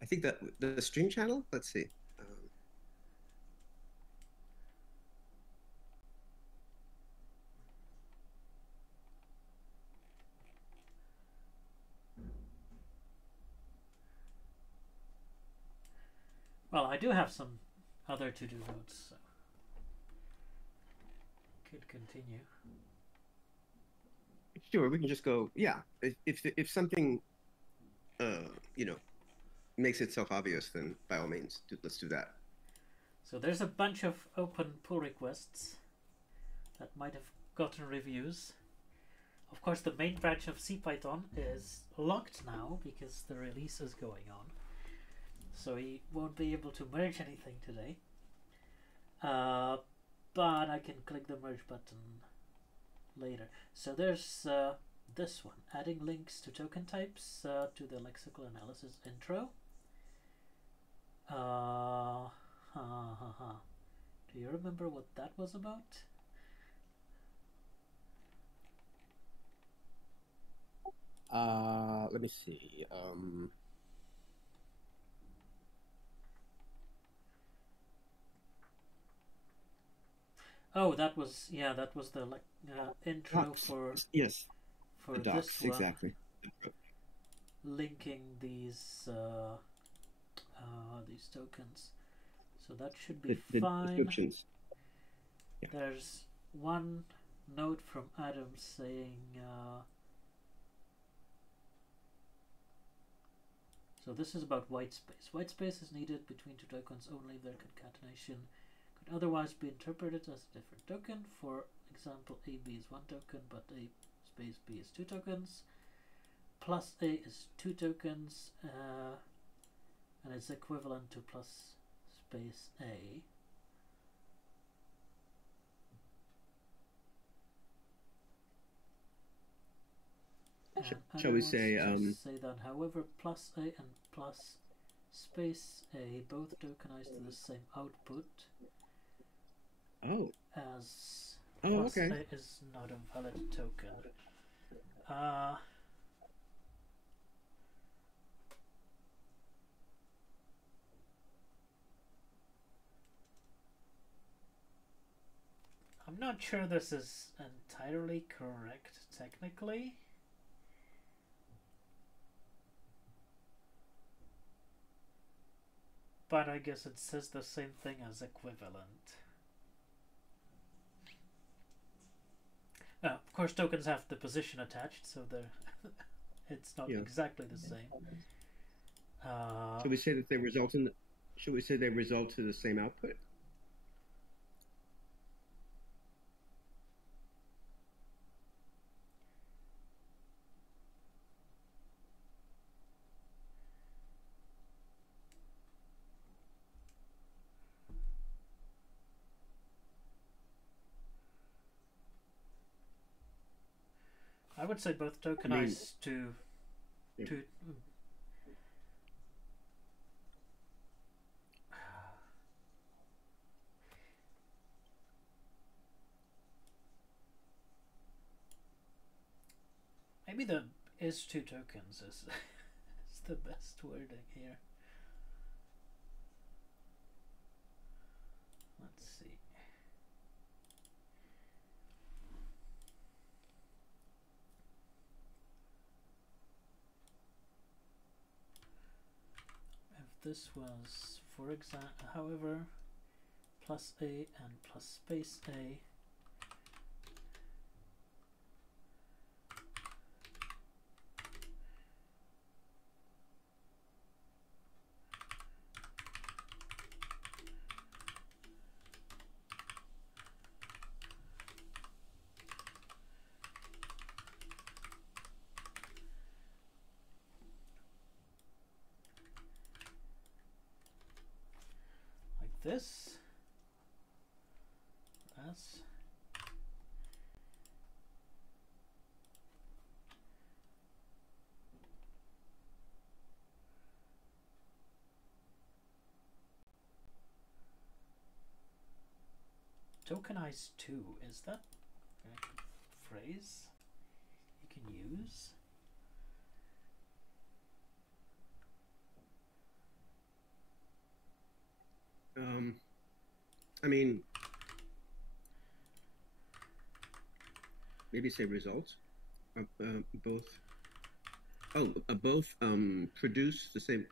I think that the stream channel. Let's see. Um, Well, I do have some other to-do notes, so could continue. sure, we can just go. Yeah, if something you know makes itself obvious, then by all means, let's do that. So there's a bunch of open pull requests that might have gotten reviews. Of course, the main branch of CPython is locked now because the release is going on. So he won't be able to merge anything today. But I can click the merge button later. So there's this one, adding links to token types to the lexical analysis intro. Do you remember what that was about? Let me see. Oh, that was the intro Docs. Yes, for the this docs one, exactly. linking these tokens. So that should be The fine. descriptions. Yeah. There's one note from Adam saying so this is about white space. White space is needed between two tokens only if their concatenation could otherwise be interpreted as a different token. For example, AB is one token, but A space B is two tokens. Plus A is two tokens, and it's equivalent to plus space A. Shall we say? Say that, however, plus A and plus space A both tokenize to the same output, Oh. as Oh. plus Okay. A is not a valid token. I'm not sure this is entirely correct technically. But I guess it says the same thing as equivalent. Of course, tokens have the position attached, so it's not Yeah. exactly the same. Should we say that they result in? Should we say they result to the same output? I would say both I mean, tokenize to yeah. to. Maybe the is two tokens is is the best wording here. Let's see. If this was, for example, however, plus A and plus space A like this, that's tokenize 2. Is that a phrase you can use? mean, maybe say results. Both. Oh, both produce the same.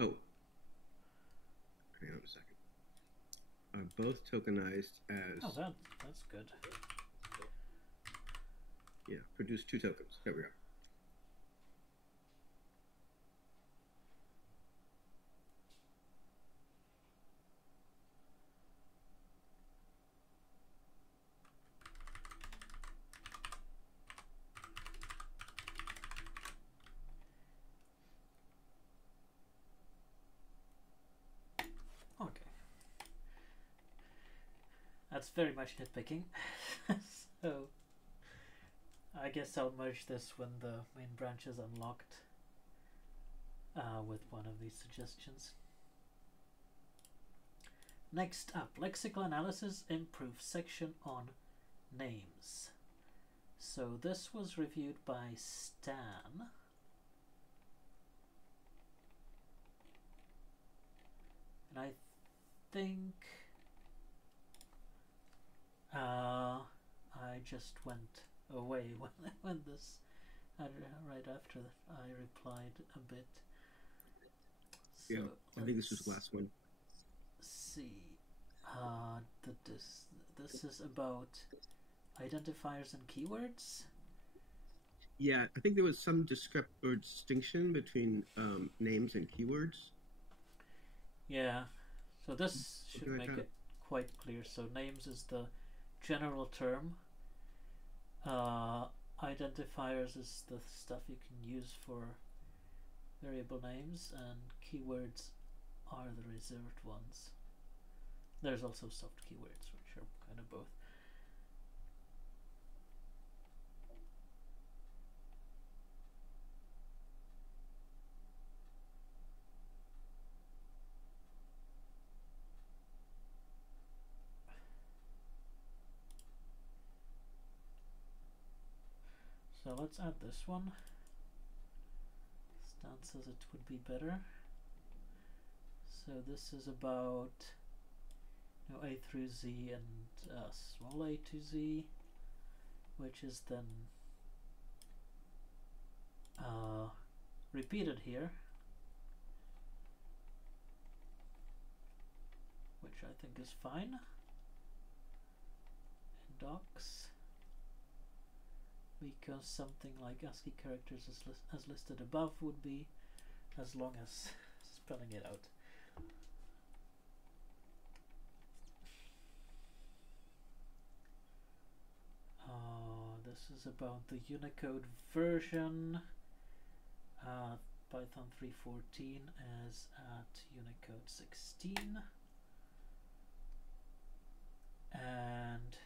Oh, hang on a second. Are both tokenized as. Oh, that's good. Yeah, produce 2 tokens. There we go. Okay. That's very much nitpicking. So I guess I'll merge this when the main branch is unlocked with one of these suggestions. Next up, lexical analysis improves section on names. So this was reviewed by Stan. And I think I just went away when this right after I replied a bit. So Yeah, I think this was the last one. See, this is about identifiers and keywords. Yeah, I think there was some distinction between names and keywords. Yeah, so this should like make that. it quite clear. So names is the general term. Identifiers is the stuff you can use for variable names, and keywords are the reserved ones. There's also soft keywords, which are kind of both. So let's add this one. Stan says it would be better. So this is about A through Z and small a to Z, which is then repeated here, which I think is fine in docs, because something like ASCII characters as listed above would be, as long as spelling it out. This is about the Unicode version. Python 3.14 is at Unicode 16. And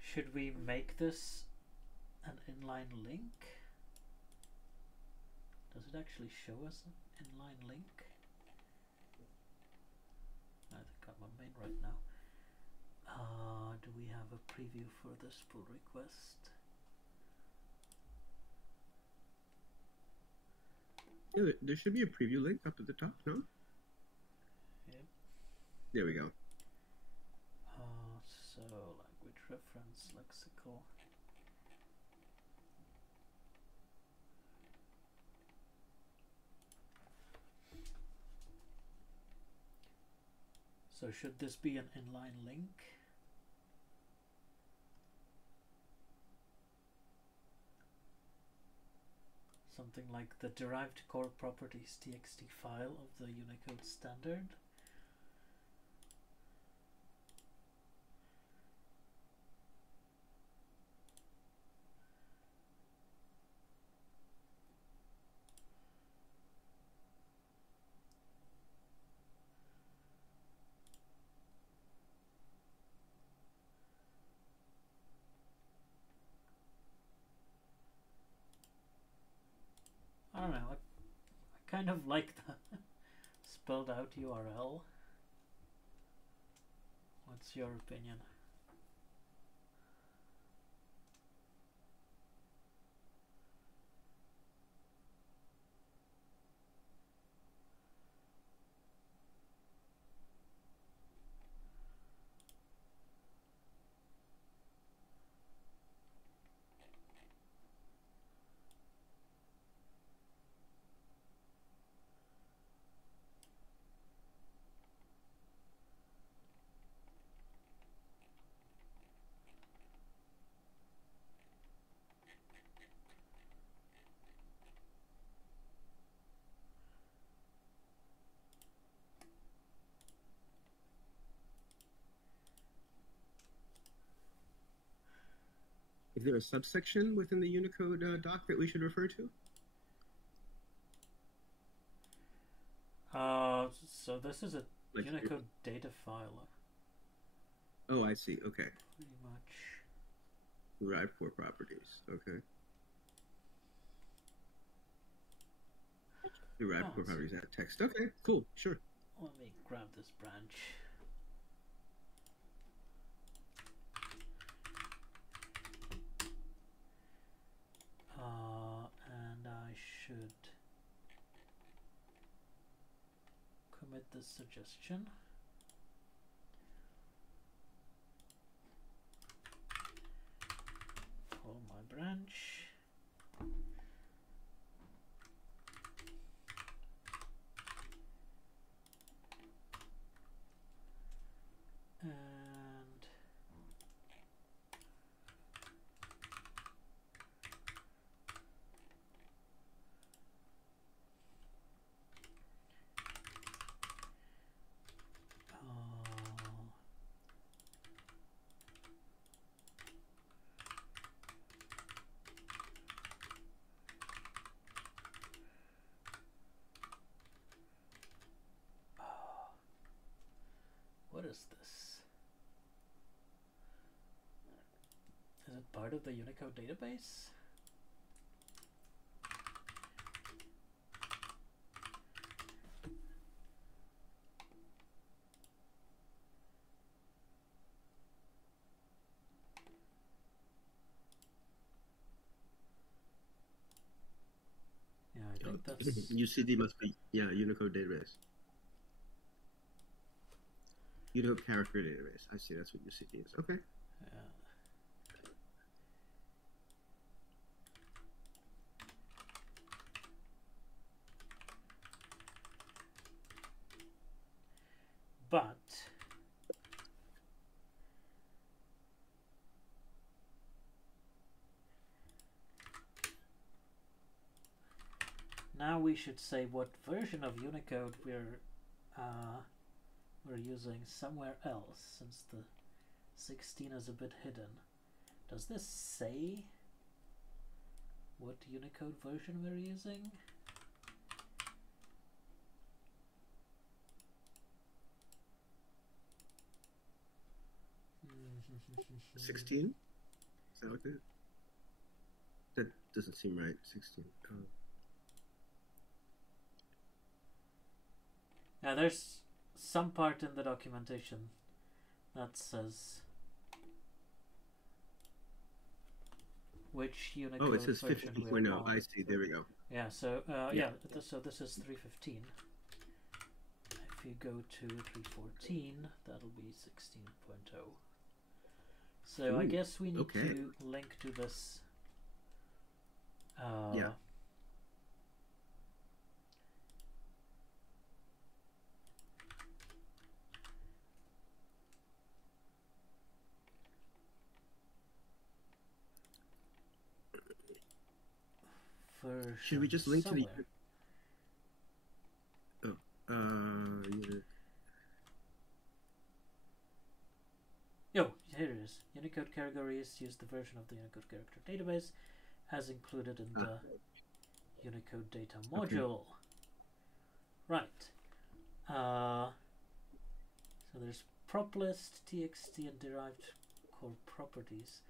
should we make this an inline link? Does it actually show us an inline link? I think I'm on main right now. Do we have a preview for this pull request? Yeah, there should be a preview link up at the top, no? Yep. There we go. So language reference, lexical. So should this be an inline link? Something like the derived core properties txt file of the Unicode standard. I don't know, I kind of like the spelled out URL. What's your opinion? Is there a subsection within the Unicode doc that we should refer to? So this is a Like, Unicode data file. oh, I see. Okay. Pretty much. Derived core properties. Okay. Derived core properties at text. Okay, cool. Sure. Let me grab this branch. And I should commit this suggestion. Call my branch. And what is this? Is it part of the Unicode database? Yeah, I think that's UCD must be Unicode database. Unicode character database. I see. That's what UCD is. Okay. yeah. But now we should say what version of Unicode we're using somewhere else, since the 16 is a bit hidden. Does this say what Unicode version we're using? 16? Is that what it is? That doesn't seem right. 16. Now there's some part in the documentation that says which Unicode oh, it says version 15.0. I see. There we go. Yeah, so so this is 3.15. If you go to 3.14, that'll be 16.0. So ooh, I guess we need okay. to link to this. Yeah. Should we just link somewhere. to the? Yo, here it is. Unicode categories use the version of the Unicode character database as included in the Unicode data module. Okay. Right. So there's prop list, txt, and derived core properties.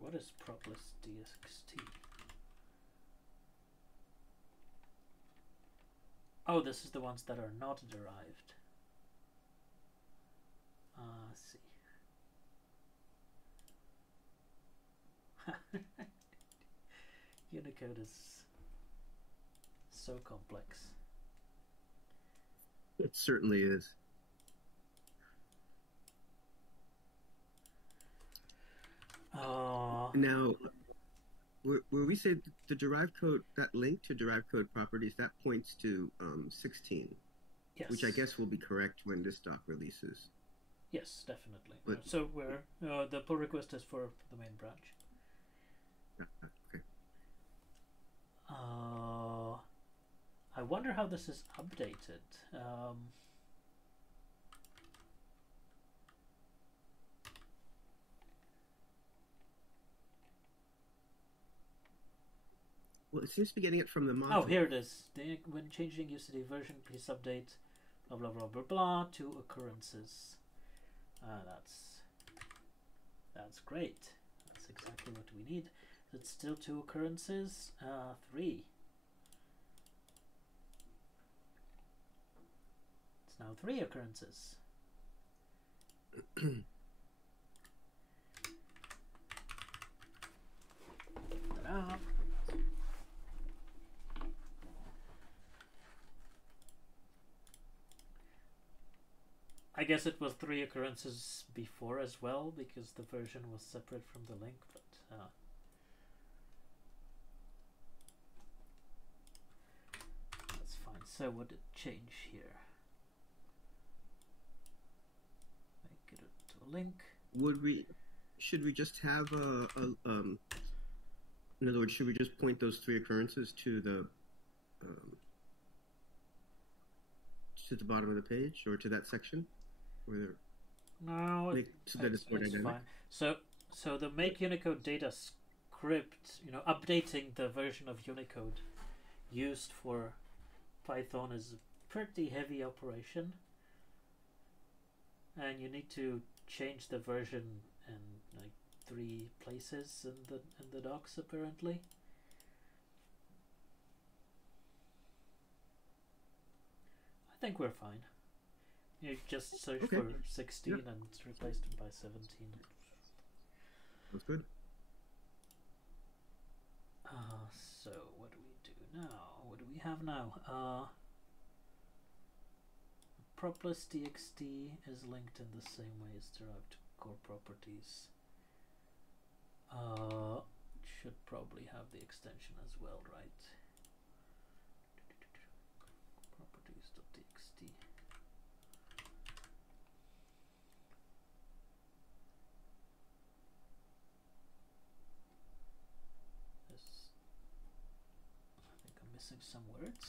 What is prop list txt? Oh, this is the ones that are not derived. Let's see. Unicode is so complex. It certainly is. Now, where we say the derived code, that link to derived code properties, that points to 16, yes, which I guess will be correct when this doc releases. Yes, definitely. But, so where the pull request is for the main branch. Okay. I wonder how this is updated. Well, it seems to be getting it from the module. Oh, here it is. When changing UCD version, please update blah blah blah blah blah to occurrences. That's great. That's exactly what we need. It's still 2 occurrences. 3. It's now 3 occurrences. Ta-da. I guess it was 3 occurrences before as well, because the version was separate from the link, but that's fine. So what did change here? Make it to a link. Should we just have in other words, should we just point those 3 occurrences to the bottom of the page, or to that section? No, so that it's more dynamic. Fine. So the make Unicode data script, updating the version of Unicode used for Python is a pretty heavy operation, and you need to change the version in like 3 places in the docs apparently. I think we're fine. You just search for 16 and replace them by 17. That's good. So what do we do now? What do we have now? Propless txt is linked in the same way as derived core properties. Should probably have the extension as well, right? Properties.txt. I think I'm missing some words.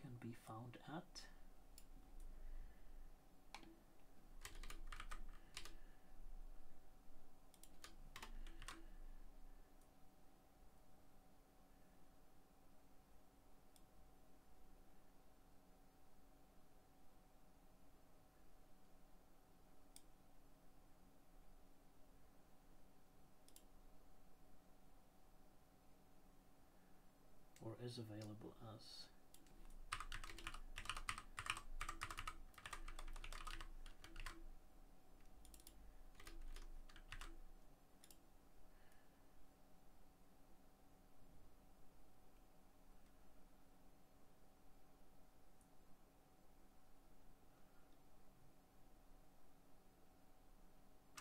Can be found at. Or is available as.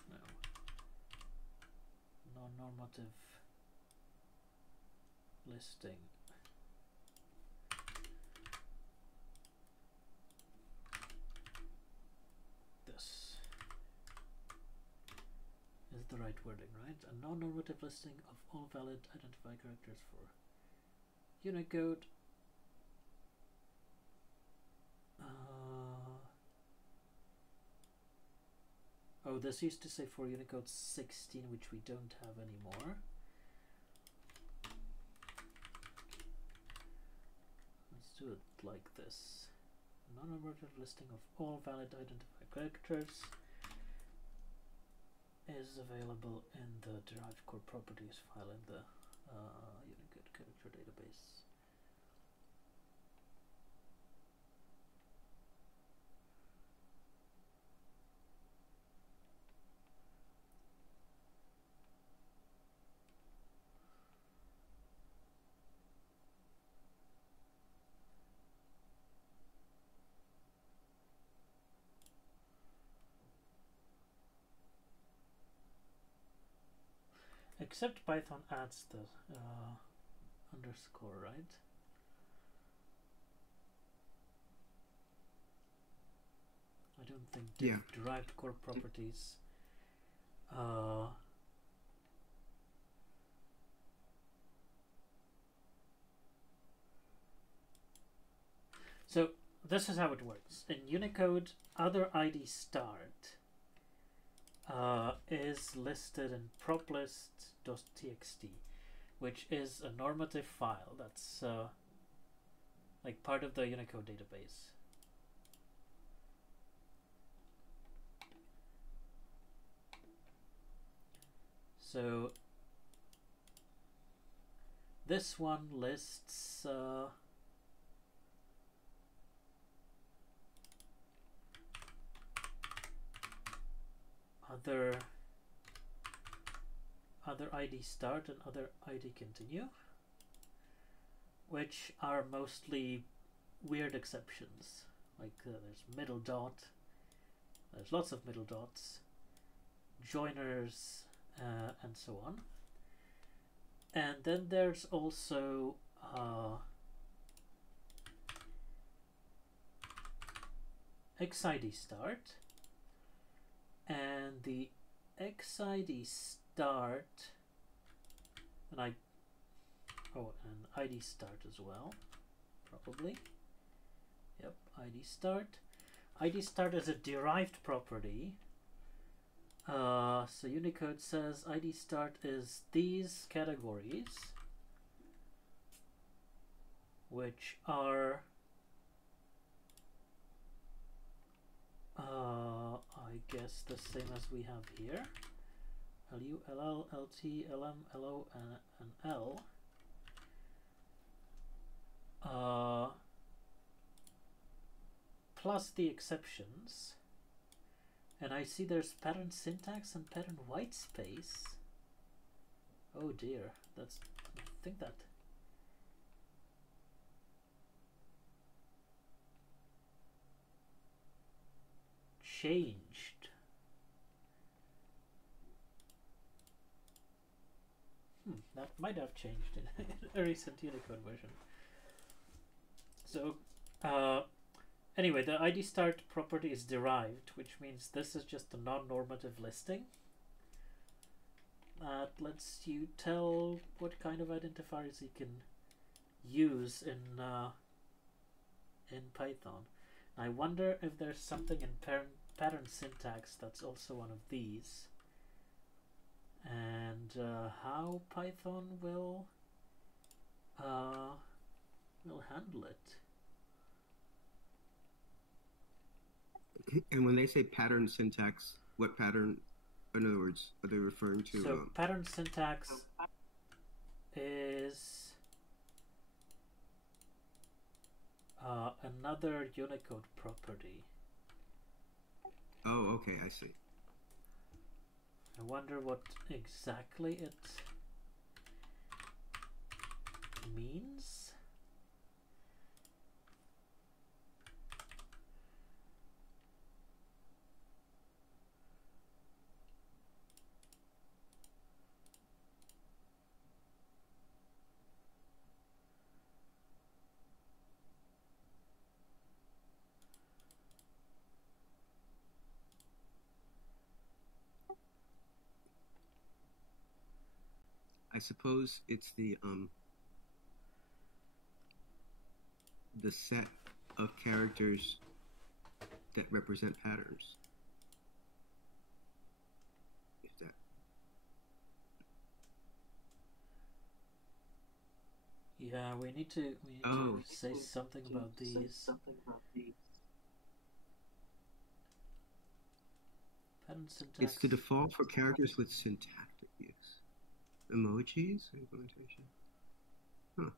No. Non-normative listing. This is the right wording, right? A non-normative listing of all valid identifier characters for Unicode. Oh, this used to say for Unicode 16, which we don't have anymore. Let's do it like this. A non-normative listing of all valid identifier characters is available in the derived core properties file in the Unicode character database. Except Python adds the underscore, right? I don't think derived core properties so this is how it works. In Unicode, other ID start is listed in proplist.txt. which is a normative file that's like part of the Unicode database. So this one lists other ID start and other ID continue, which are mostly weird exceptions. Like there's middle dot, there's lots of middle dots, joiners, and so on. And then there's also XID start, and the XID start, and and ID start as well, probably. Yep, ID start. ID start is a derived property. So Unicode says ID start is these categories, which are I guess the same as we have here: LU, LL, LT, LM, LO, and L. Plus the exceptions. And I see there's pattern syntax and pattern white space. Oh dear, I think that changed. That might have changed in a recent Unicode version. So, anyway, the ID start property is derived, which means this is just a non-normative listing that lets you tell what kind of identifiers you can use in Python. I wonder if there's something in pattern syntax that's also one of these, and how Python will handle it. And when they say pattern syntax, what pattern, in other words, are they referring to? So pattern syntax is another Unicode property. Oh, okay, I see. I wonder what exactly it means. I suppose it's the set of characters that represent patterns. If that. Yeah, we need to say something about these. Pattern syntax. It's the default for characters with syntactic use. Emojis implementation. Huh.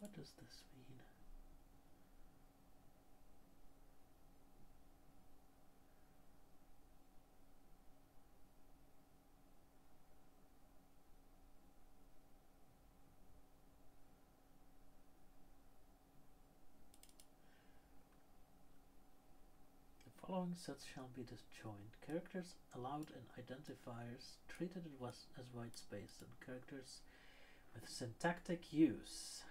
What does this mean? following sets shall be disjoint. Characters allowed in identifiers treated as white space, and characters with syntactic use.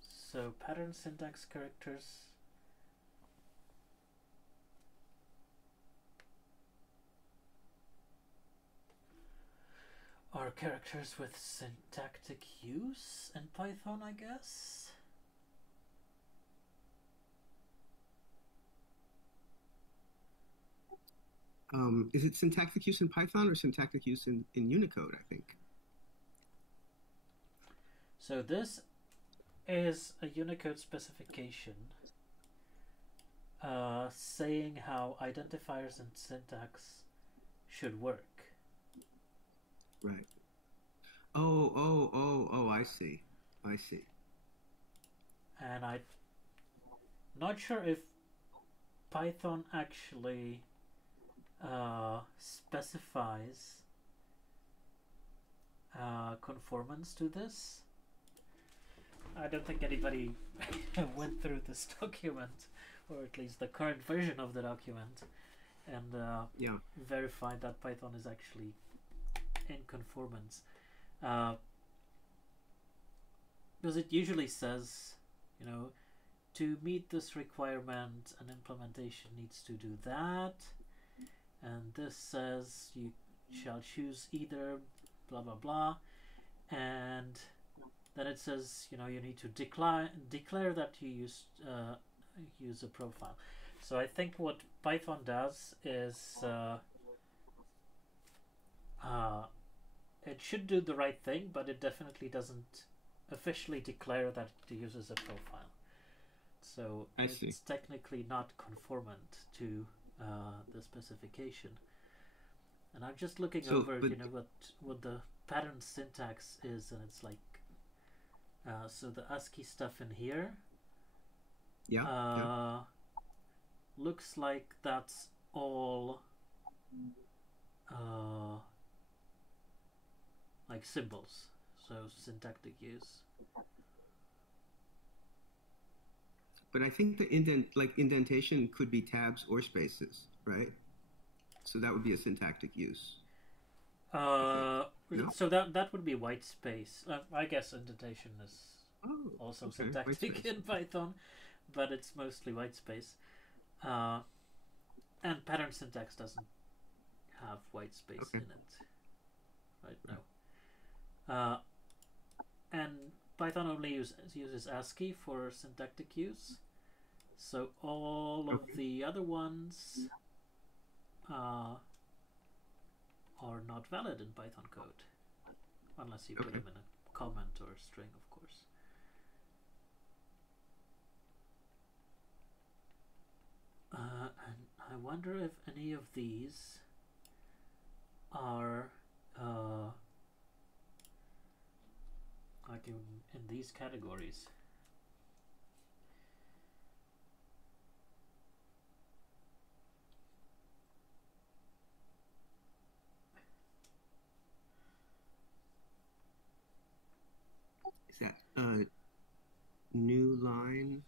So pattern syntax characters are characters with syntactic use in Python, I guess. Is it syntactic use in Python or syntactic use in Unicode, I think? So this is a Unicode specification saying how identifiers and syntax should work. Right. Oh, I see. I see. And I'm not sure if Python actually specifies conformance to this. I don't think anybody went through this document, or at least the current version of the document, and verified that Python is actually in conformance. Because it usually says, to meet this requirement, an implementation needs to do that, and this says you shall choose either blah blah blah, and then it says you need to declare that you use a profile. So I think what Python does is it should do the right thing, but it definitely doesn't officially declare that it uses a profile. So it's technically not conformant to the specification. And I'm just looking over, what the pattern syntax is, and it's like, so the ASCII stuff in here, looks like that's all like symbols, so syntactic use. But I think the indentation could be tabs or spaces, right? So that would be a syntactic use. No? So that would be white space. I guess indentation is also syntactic in Python, but it's mostly white space. And pattern syntax doesn't have white space in it right now. And Python only uses ASCII for syntactic use, so all of the other ones are not valid in Python code, unless you put them in a comment or a string, of course. And I wonder if any of these are like in these categories. Is that new line?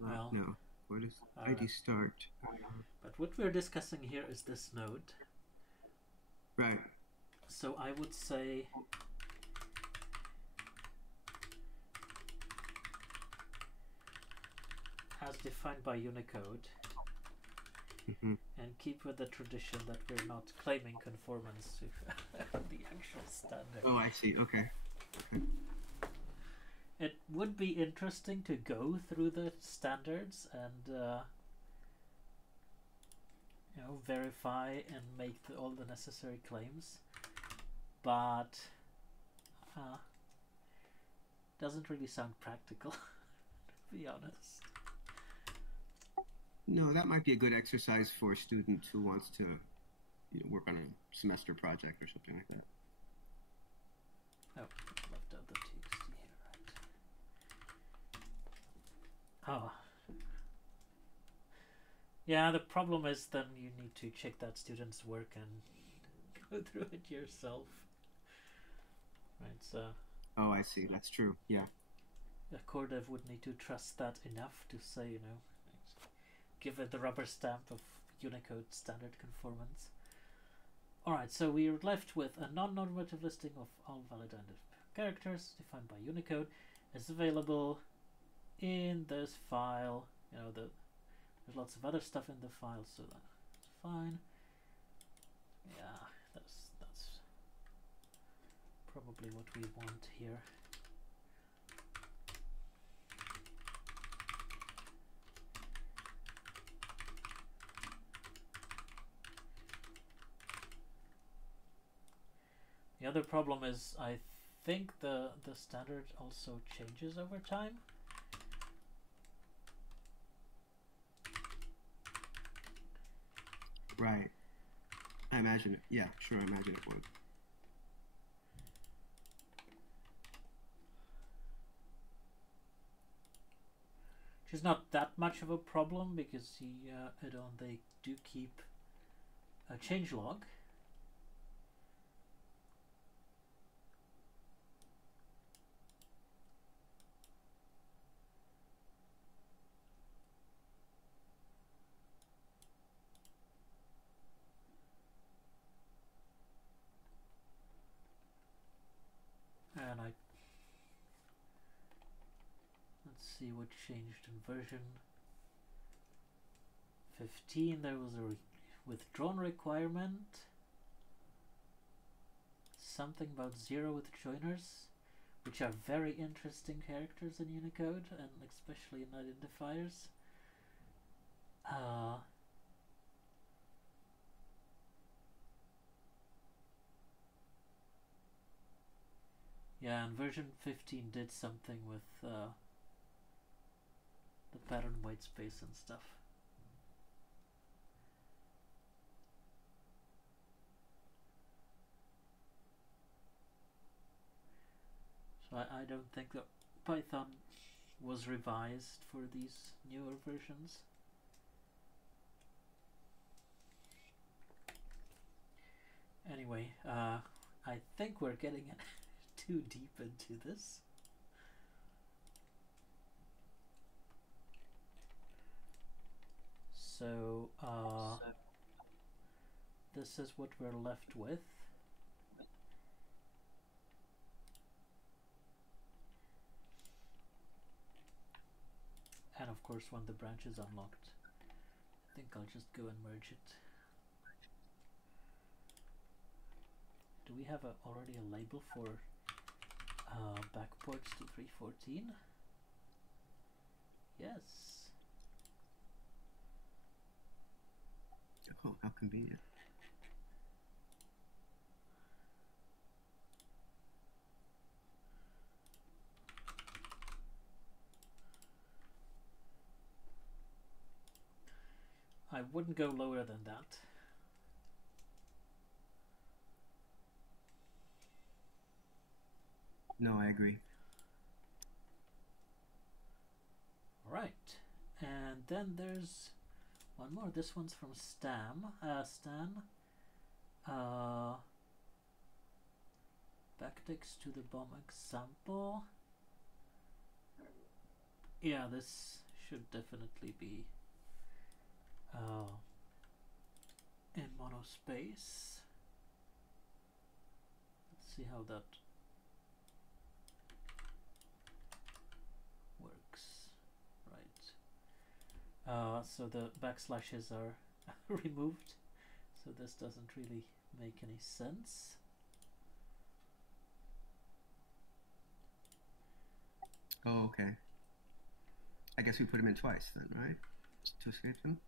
Well, no. What is ID start? But what we're discussing here is this node. Right. So I would say as defined by Unicode, and keep with the tradition that we're not claiming conformance to the actual standard. Oh, I see. Okay. It would be interesting to go through the standards and verify and make all the necessary claims, but doesn't really sound practical, to be honest. No, that might be a good exercise for a student who wants to work on a semester project or something like that. Oh, left out the TXT here, right? Oh. Yeah, the problem is then you need to check that student's work and go through it yourself. Right, so... Oh, I see. That's true. Yeah. A core dev would need to trust that enough to say, give it the rubber stamp of Unicode standard conformance. Alright, so we are left with a non-normative listing of all valid characters defined by Unicode is available in this file. There's lots of other stuff in the file, so that's fine. Yeah, that's probably what we want here. The other problem is I think the standard also changes over time. Right. I imagine it. Yeah, sure. I imagine it would. Which is not that much of a problem because they do keep a changelog. And let's see what changed in version 15. There was a withdrawn requirement, something about 0 with joiners, which are very interesting characters in Unicode and especially in identifiers. Yeah, and version 15 did something with the pattern white space and stuff. So I don't think that Python was revised for these newer versions. Anyway, I think we're getting too deep into this. So this is what we're left with. And of course, when the branch is unlocked, I think I'll just go and merge it. Do we have already a label for backports to 314? Yes. Oh, how convenient. I wouldn't go lower than that. No, I agree. Right, and then there's one more. This one's from Stan. Backticks to the bomb example. Yeah, this should definitely be in monospace. Let's see how that works. Right. So the backslashes are removed, so this doesn't really make any sense. Oh, okay. I guess we put them in twice then, right? To escape them?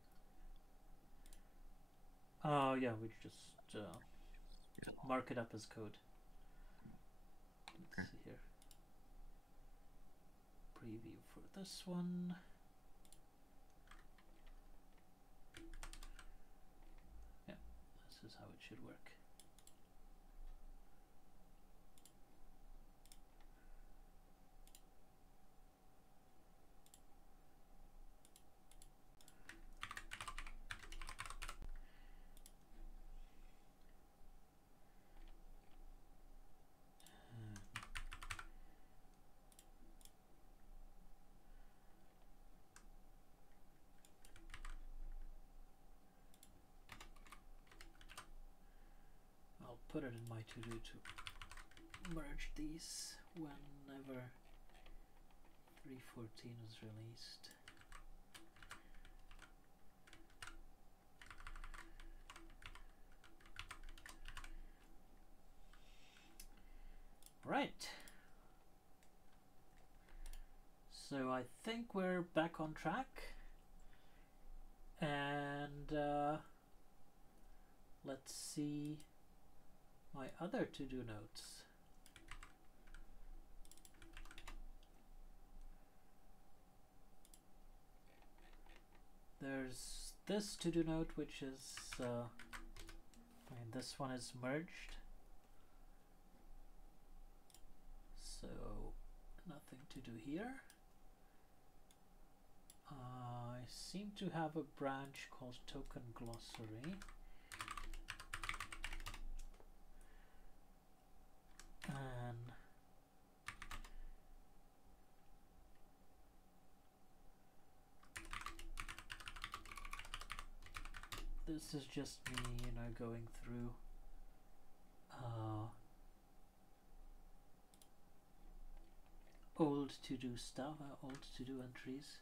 Yeah, we just mark it up as code. Let's see here. Preview for this one. Yeah, this is how it should work. put it in my to-do to merge these whenever 3.14 is released. Right. So I think we're back on track, and let's see my other to-do notes. There's this to-do note, which is, this one is merged, so nothing to do here. I seem to have a branch called token glossary, and this is just me, going through old to-do stuff, old to-do entries.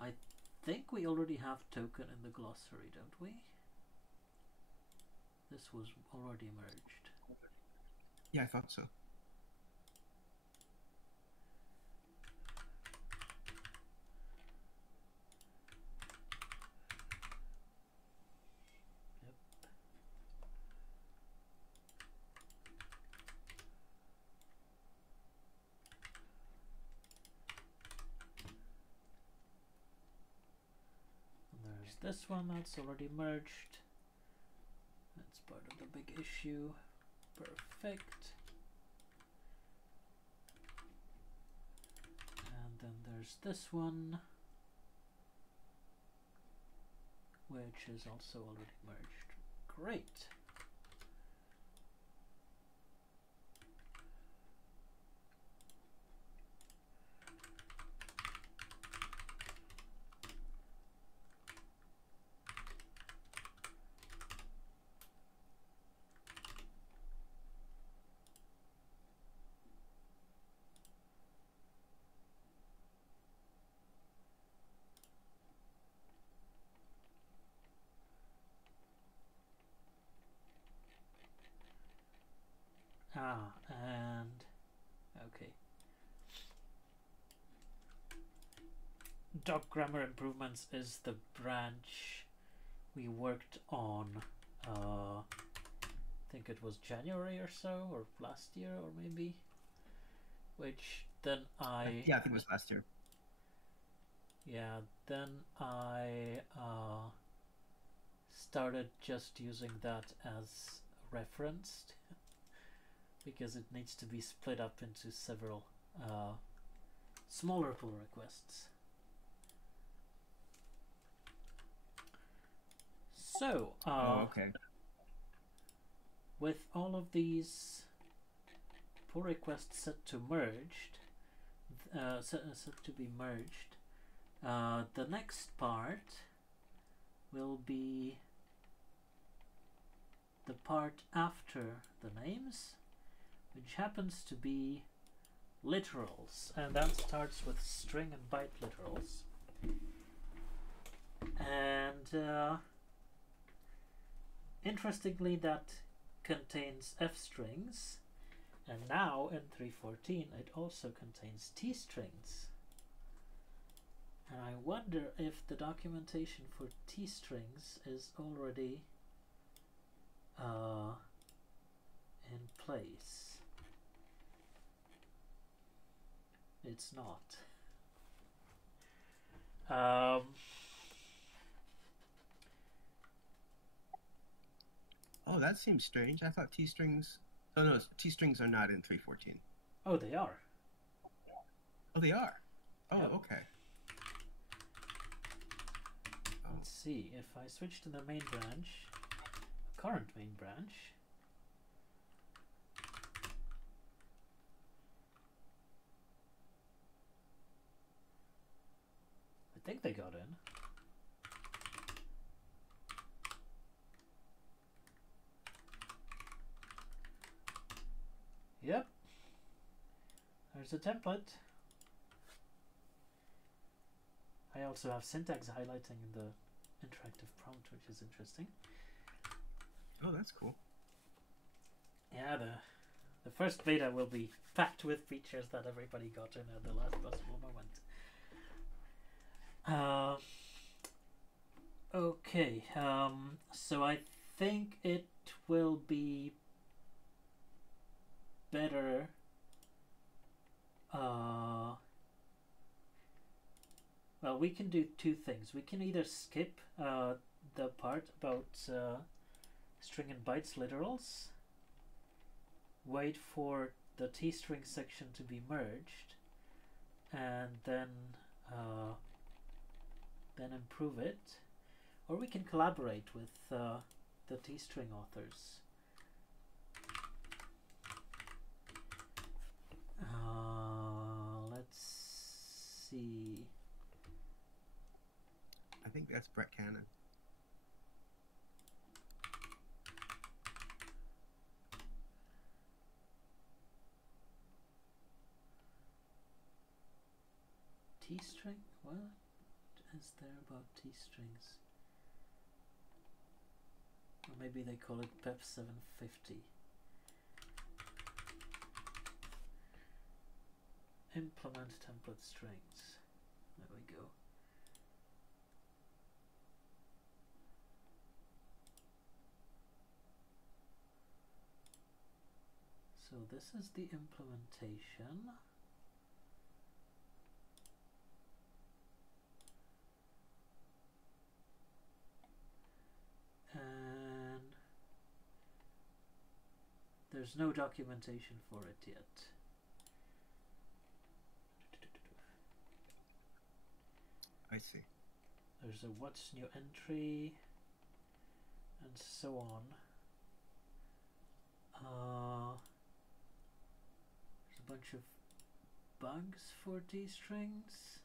I think we already have token in the glossary, don't we? This was already merged. Yeah, I thought so. Yep. And there's this one that's already merged. That's part of the big issue. Perfect. And then there's this one, which is also already merged. Great. And okay. Doc grammar improvements is the branch we worked on, I think it was January or so, or last year, or maybe, which then Yeah, I think it was last year. Yeah, then I started just using that as referenced because it needs to be split up into several smaller pull requests. So, okay. With all of these pull requests set to merged, set to be merged, the next part will be the part after the names, which happens to be literals, and that starts with string and byte literals. And interestingly, that contains f strings, and now in 3.14 it also contains t strings. And I wonder if the documentation for t strings is already in place. It's not. Oh, that seems strange. I thought t-strings... Oh, no, t-strings are not in 3.14. Oh, they are. Oh, they are? Oh, Yep. okay. Let's see, if I switch to the main branch, current main branch, I think they got in. Yep. There's a template. I also have syntax highlighting in the interactive prompt, which is interesting. Oh, that's cool. Yeah, the first beta will be packed with features that everybody got in at the last possible moment. Okay, so I think it will be better. Well, we can do two things. We can either skip the part about string and bytes literals, wait for the t-string section to be merged, and then improve it, or we can collaborate with the t-string authors. Let's see. I think that's Brett Cannon. T-string? What is there about T-strings? Or maybe they call it PEP 750. Implement template strings. There we go. So this is the implementation. And there's no documentation for it yet. I see. There's a what's new entry and so on. There's a bunch of bugs for t-strings.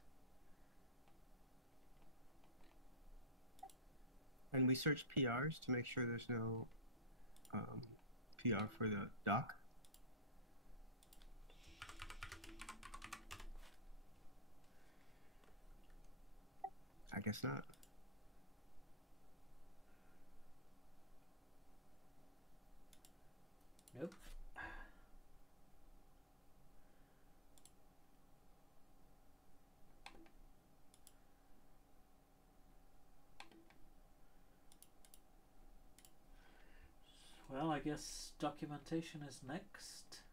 And we search PRs to make sure there's no PR for the doc. I guess not. Nope. Well, I guess documentation is next.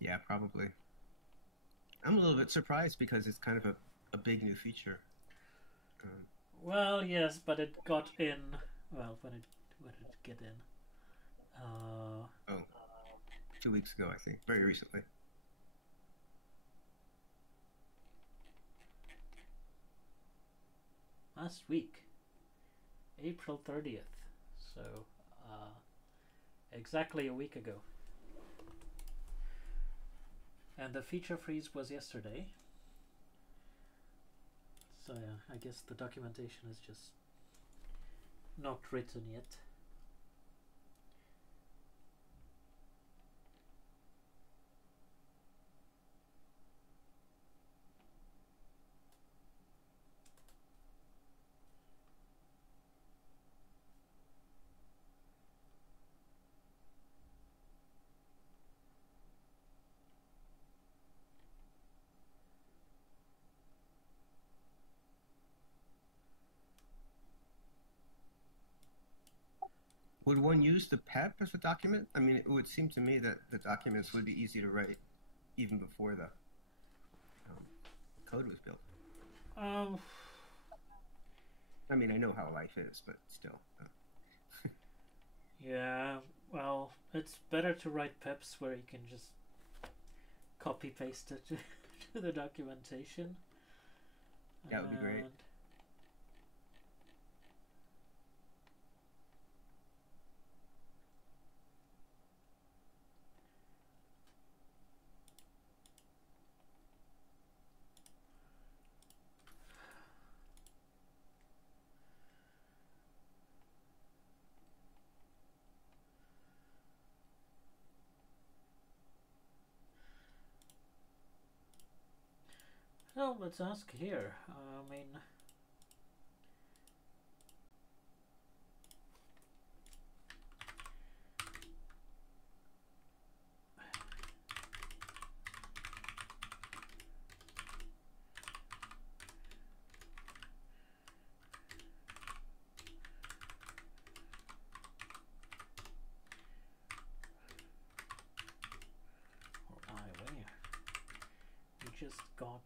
Yeah, probably. I'm a little bit surprised because it's kind of a big new feature. Well, yes, but it got in. Well, when did it get in? Oh, 2 weeks ago, I think. Very recently. Last week, April 30th. So, exactly a week ago. And the feature freeze was yesterday. So yeah, I guess the documentation is just not written yet. Would one use the PEP as a document? I mean, it would seem to me that the documents would be easy to write even before the code was built. I mean, I know how life is, but still. Yeah, well, it's better to write PEPs where you can just copy paste it to the documentation. That would be great. Well, let's ask here. I mean, we just got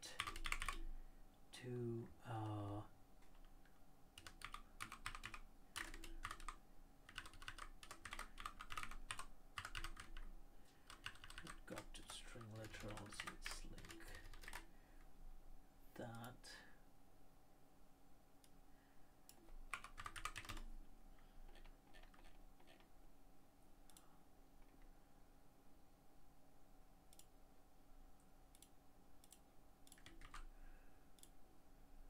to string literals. Let's link that.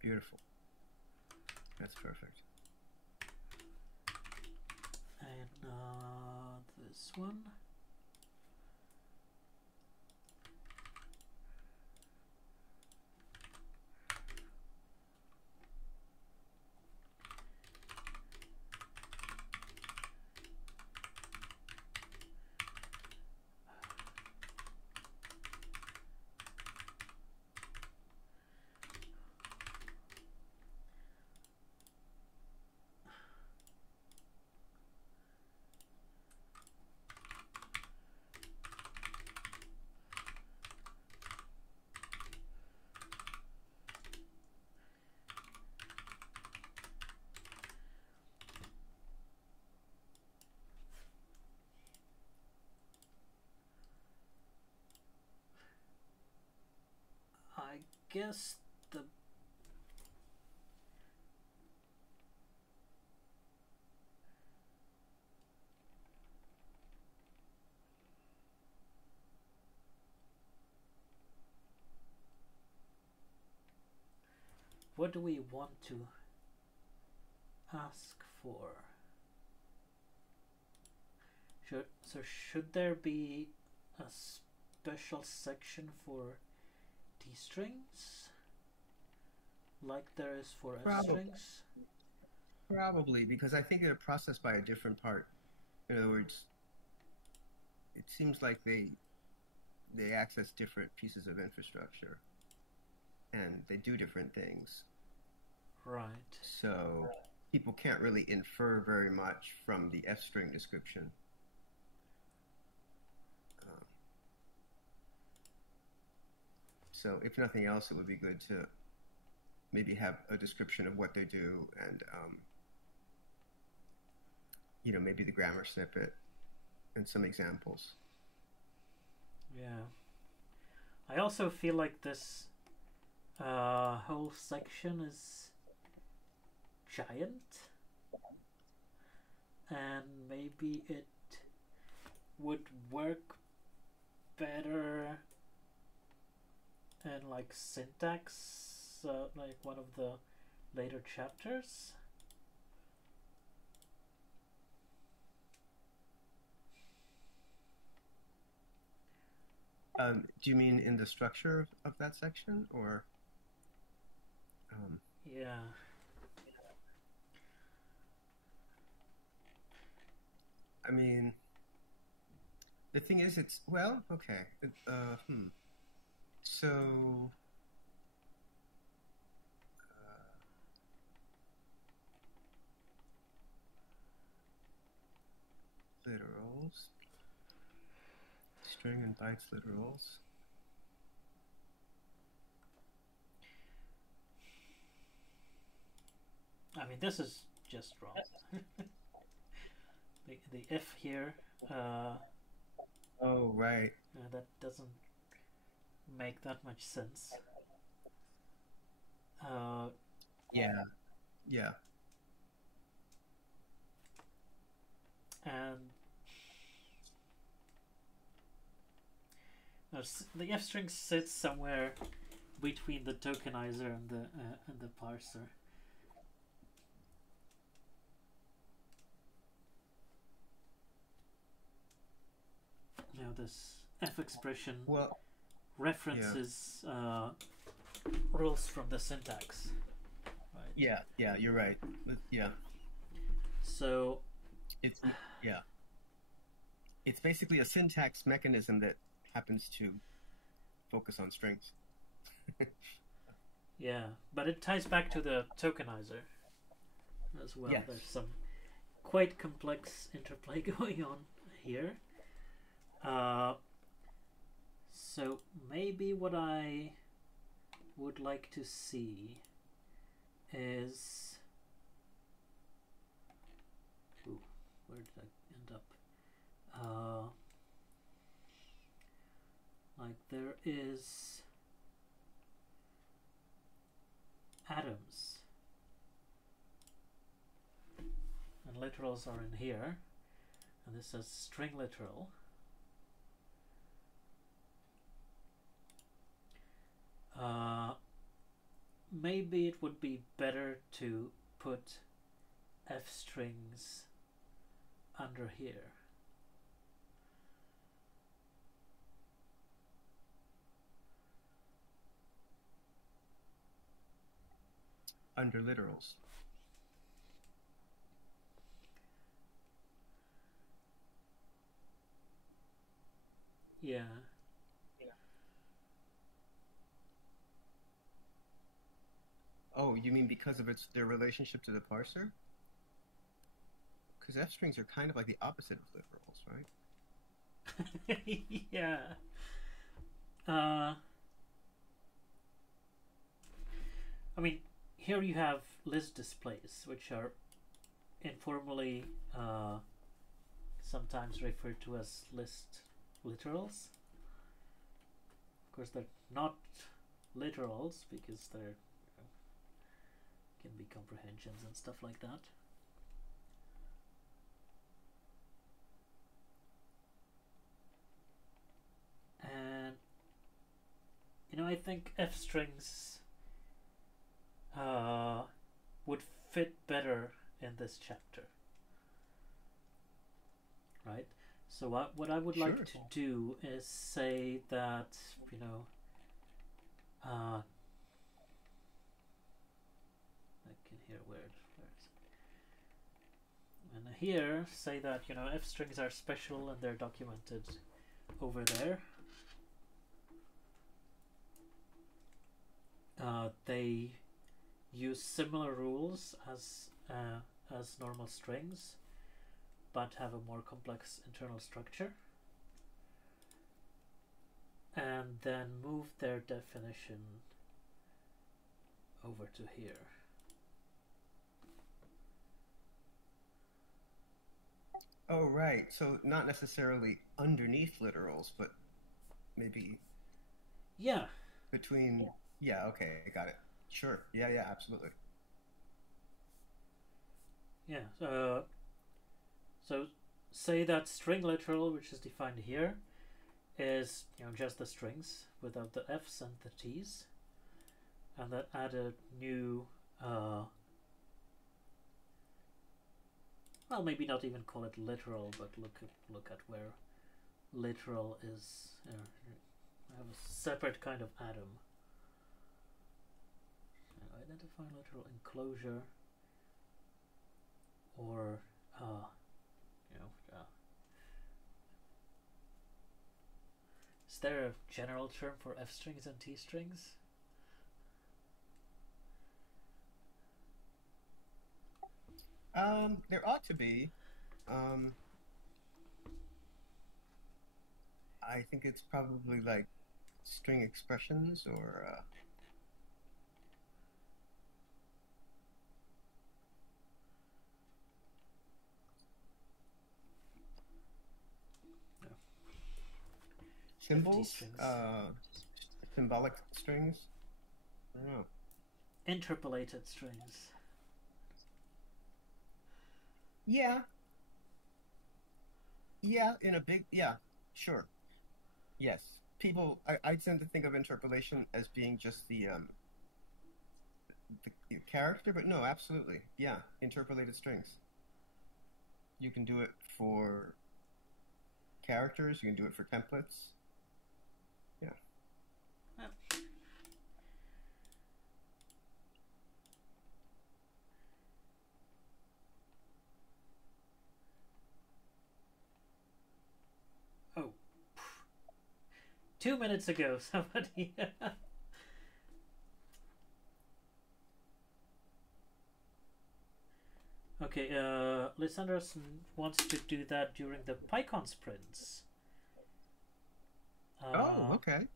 Beautiful. That's perfect. And this one. I guess the what do we want to ask for? Should there be a special section for T strings like there is for F strings? Probably, because I think they're processed by a different part. In other words, it seems like they access different pieces of infrastructure and they do different things. Right. So people can't really infer very much from the F string description. So if nothing else, it would be good to maybe have a description of what they do and, maybe the grammar snippet and some examples. Yeah. I also feel like this whole section is giant, and maybe it would work better in like syntax, like one of the later chapters. Do you mean in the structure of that section, or? Yeah. I mean, the thing is, it's well, okay. So, literals, string and bytes literals. I mean, this is just wrong. the F here. Oh, right. That doesn't make that much sense. Yeah. Yeah. And the F string sits somewhere between the tokenizer and the parser. This F expression references rules from the syntax, right? Yeah, you're right. Yeah, So it's yeah, it's basically a syntax mechanism that happens to focus on strings. yeah, but it ties back to the tokenizer as well. Yes. There's some quite complex interplay going on here. Uh, so maybe what I would like to see is, ooh, where did I end up? Like there is atoms, and literals are in here, and this says string literal. Maybe it would be better to put f strings under here. Under literals. Yeah. Oh, you mean because of their relationship to the parser? Because f strings are kind of like the opposite of literals, right? Yeah. I mean, here you have list displays, which are informally sometimes referred to as list literals. Of course, they're not literals because they're can be comprehensions and stuff like that. And I think f strings would fit better in this chapter, right? So what I would like to do is say that I can hear where is it? And here say that f strings are special and they're documented over there. They use similar rules as normal strings, but have a more complex internal structure, and then move their definition over to here. Oh, right. So not necessarily underneath literals, but maybe Yeah. between. Yeah, okay, got it. Sure. Yeah, absolutely. Yeah. So say that string literal, which is defined here, is just the strings without the f's and the t's, and then add a new well, maybe not even call it literal, but look at where literal is. I have a separate kind of atom. Identify literal enclosure, or is there a general term for f strings and t strings? There ought to be. I think it's probably like string expressions or. Symbols, symbolic strings. I don't know. Interpolated strings. Yeah, in a big, sure, yes. People, I tend to think of interpolation as being just the character, but no, absolutely, yeah, interpolated strings. You can do it for characters. You can do it for templates. Yeah. 2 minutes ago, somebody. Okay, Lysandros wants to do that during the PyCon sprints. Oh, okay.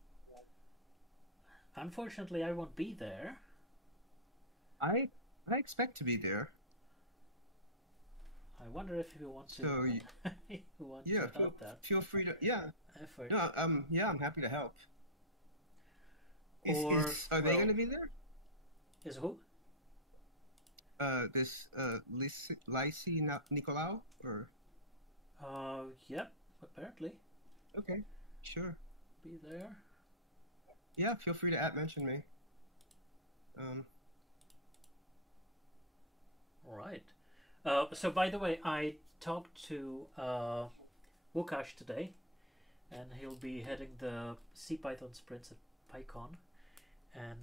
Unfortunately, I won't be there. I I expect to be there. I wonder if you want to. So You want yeah, to help that feel free to effort, no yeah, I'm happy to help. or Are they going well, to be there? is who? This Lycee Nicolau or Yep, apparently okay, sure. be there. Yeah, feel free to mention me. Um, All right. So by the way, I talked to Wukash today, and he'll be heading the CPython sprints at PyCon, and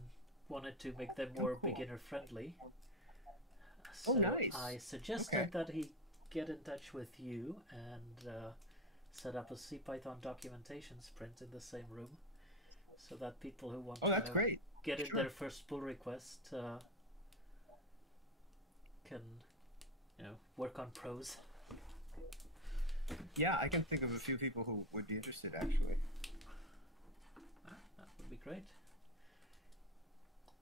wanted to make them more cool. beginner friendly. Oh, So nice. I suggested Okay. that he get in touch with you and set up a CPython documentation sprint in the same room, so that people who want Oh, to that's great. get in Sure. their first pull request can work on pros. Yeah, I can think of a few people who would be interested, actually. That would be great.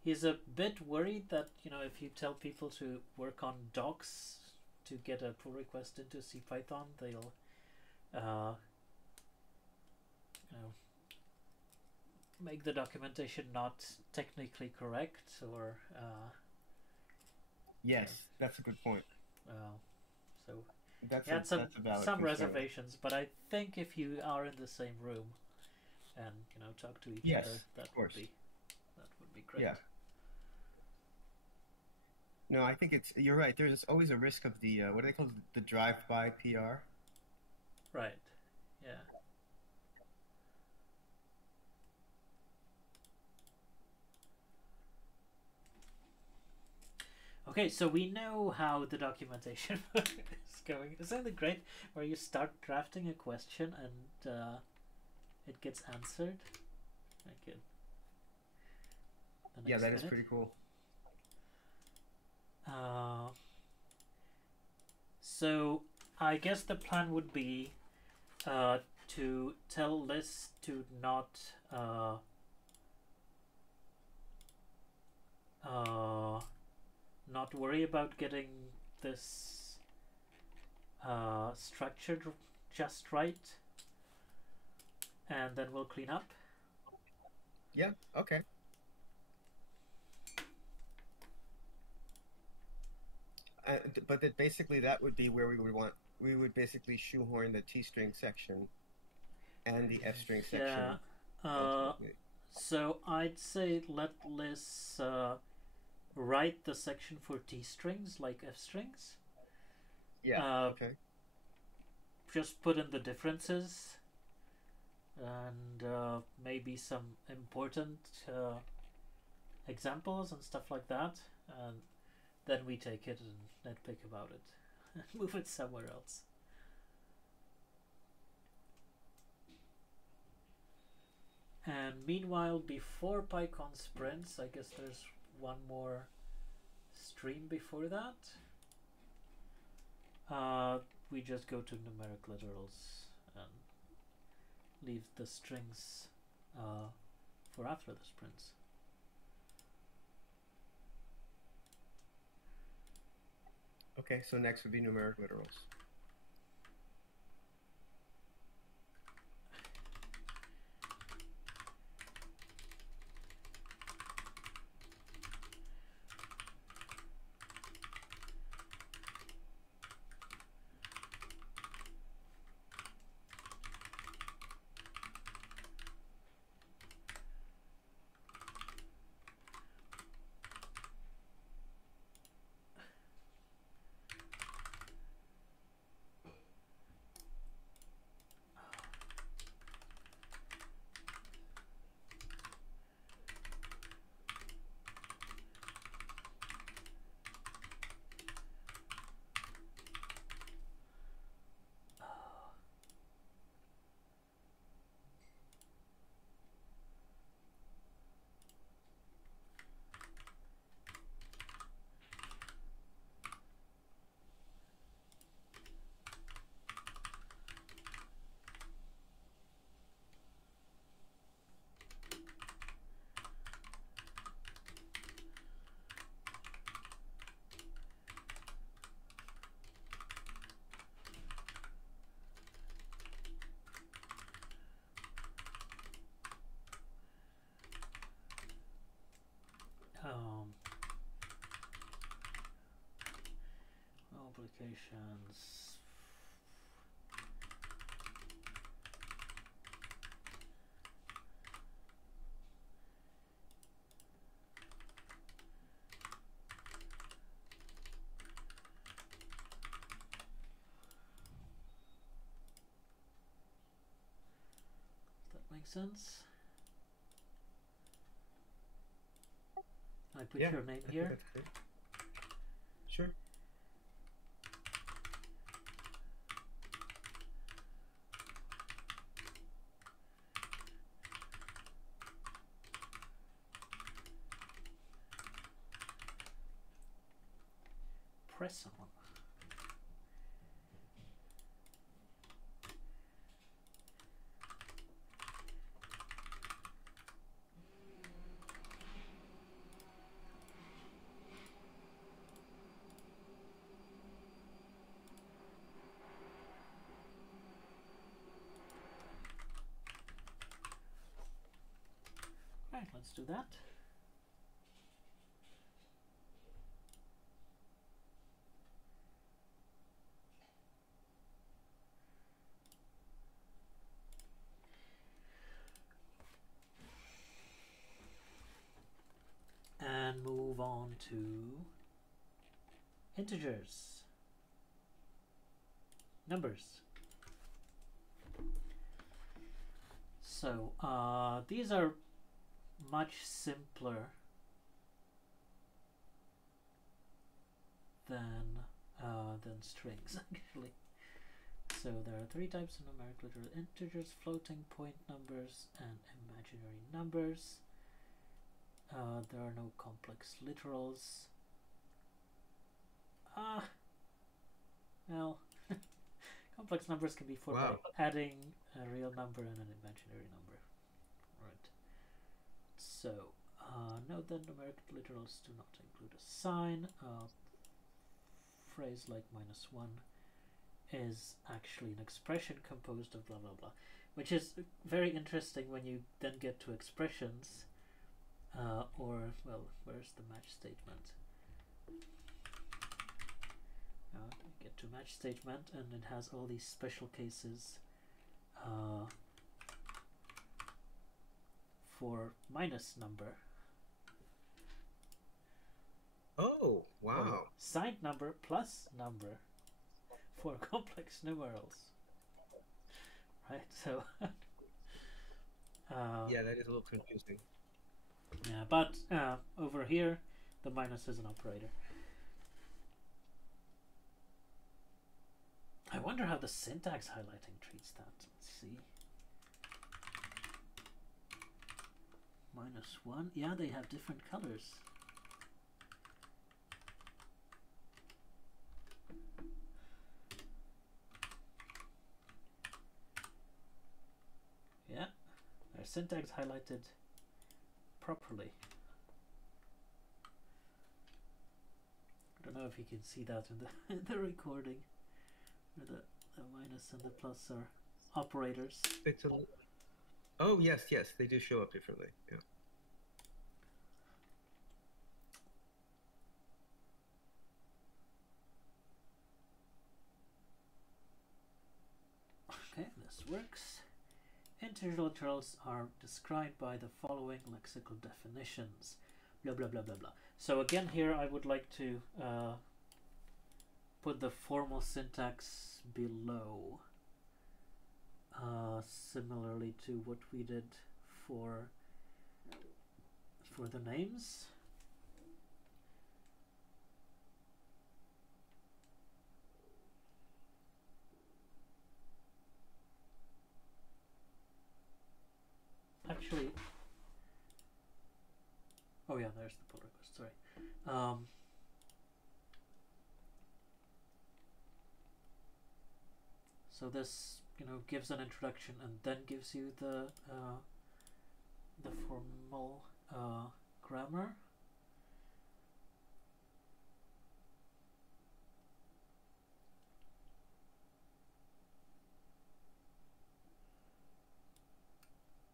He's a bit worried that if you tell people to work on docs to get a pull request into CPython, they'll make the documentation not technically correct, or Yes, that's a good point. so That's he had some a valid some concern. reservations. But I think if you are in the same room and talk to each Yes, other, that of course. would be great. Yeah. No, I think you're right. There's always a risk of the what do they call it? The drive-by PR. Right. Yeah. Okay, so we know how the documentation is going. Isn't it great where you start drafting a question and it gets answered? Okay. Yeah, that is pretty cool. So I guess the plan would be to tell Liz to not not worry about getting this structured just right, and then we'll clean up. Yeah, okay. But that basically that would be where we would basically shoehorn the T string section and the F string section. Yeah. So I'd say let Liz write the section for T strings like F strings. Yeah. Okay. Just put in the differences and maybe some important examples and stuff like that, and then we take it and nitpick about it and move it somewhere else. And meanwhile, before PyCon sprints, I guess there's one more stream before that. We just go to numeric literals and leave the strings for after the sprints. Okay, so next would be numeric literals. specifications. Does that make sense? I put your name here. That's great. Sure. Press on. Right, let's do that. And move on to integers, numbers. So these are much simpler than strings actually. So there are three types of numeric literal integers: floating point numbers and imaginary numbers. There are no complex literals. Well, complex numbers can be formed by adding a real number and an imaginary number. Right. So, note that numeric literals do not include a sign. Phrase like -1 is actually an expression composed of blah blah blah, which is very interesting when you then get to expressions. Or, well, where's the match statement? Get to match statement, and it has all these special cases for minus number. Oh, wow. Or signed number plus number for complex numerals. Right, so yeah, that is a little confusing. Yeah, but over here, the minus is an operator. I wonder how the syntax highlighting treats that. Let's see. -1. Yeah, they have different colors. Yeah, their syntax highlighted properly. I don't know if you can see that in the in the recording. Where the minus and the plus are operators. Oh, yes, they do show up differently. Yeah. Okay, this works. Integer literals are described by the following lexical definitions. Blah blah blah blah blah. So again, here I would like to put the formal syntax below, similarly to what we did for the names. Actually, oh yeah, there's the pull request. Sorry. So this, gives an introduction and then gives you the formal grammar.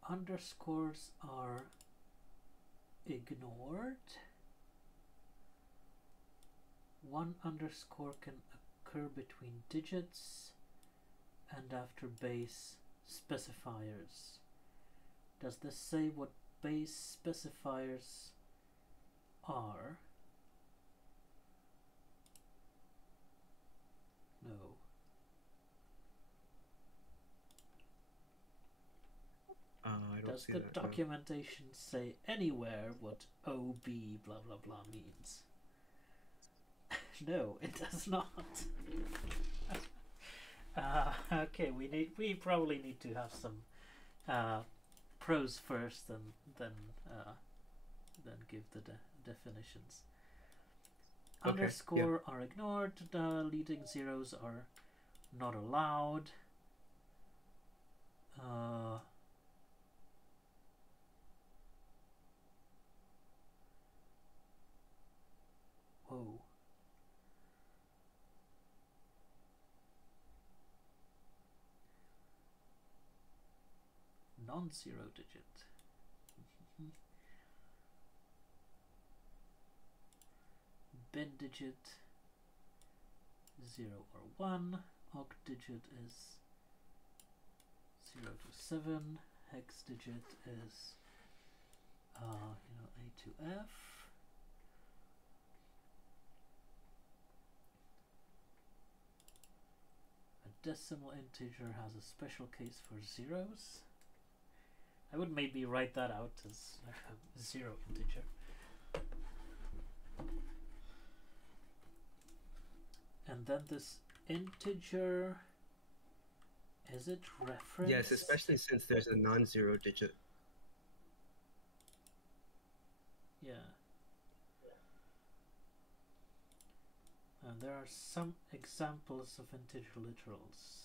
Underscores are ignored. One underscore can occur between digits and after base specifiers. Does this say what base specifiers are? No. I don't Does see the that, no. documentation say anywhere what OB blah blah blah means? No, it does not. Okay, we probably need to have some pros first, and then give the definitions. Okay, Underscore are ignored. Leading zeros are not allowed. Whoa. Non-zero digit. Bin digit 0 or 1. Oct digit is 0 to 7. Hex digit is A to F. A decimal integer has a special case for zeros. I would maybe write that out as a zero integer. And then this integer, is it referenced? Yes, especially since there's a non-zero digit. Yeah. And there are some examples of integer literals.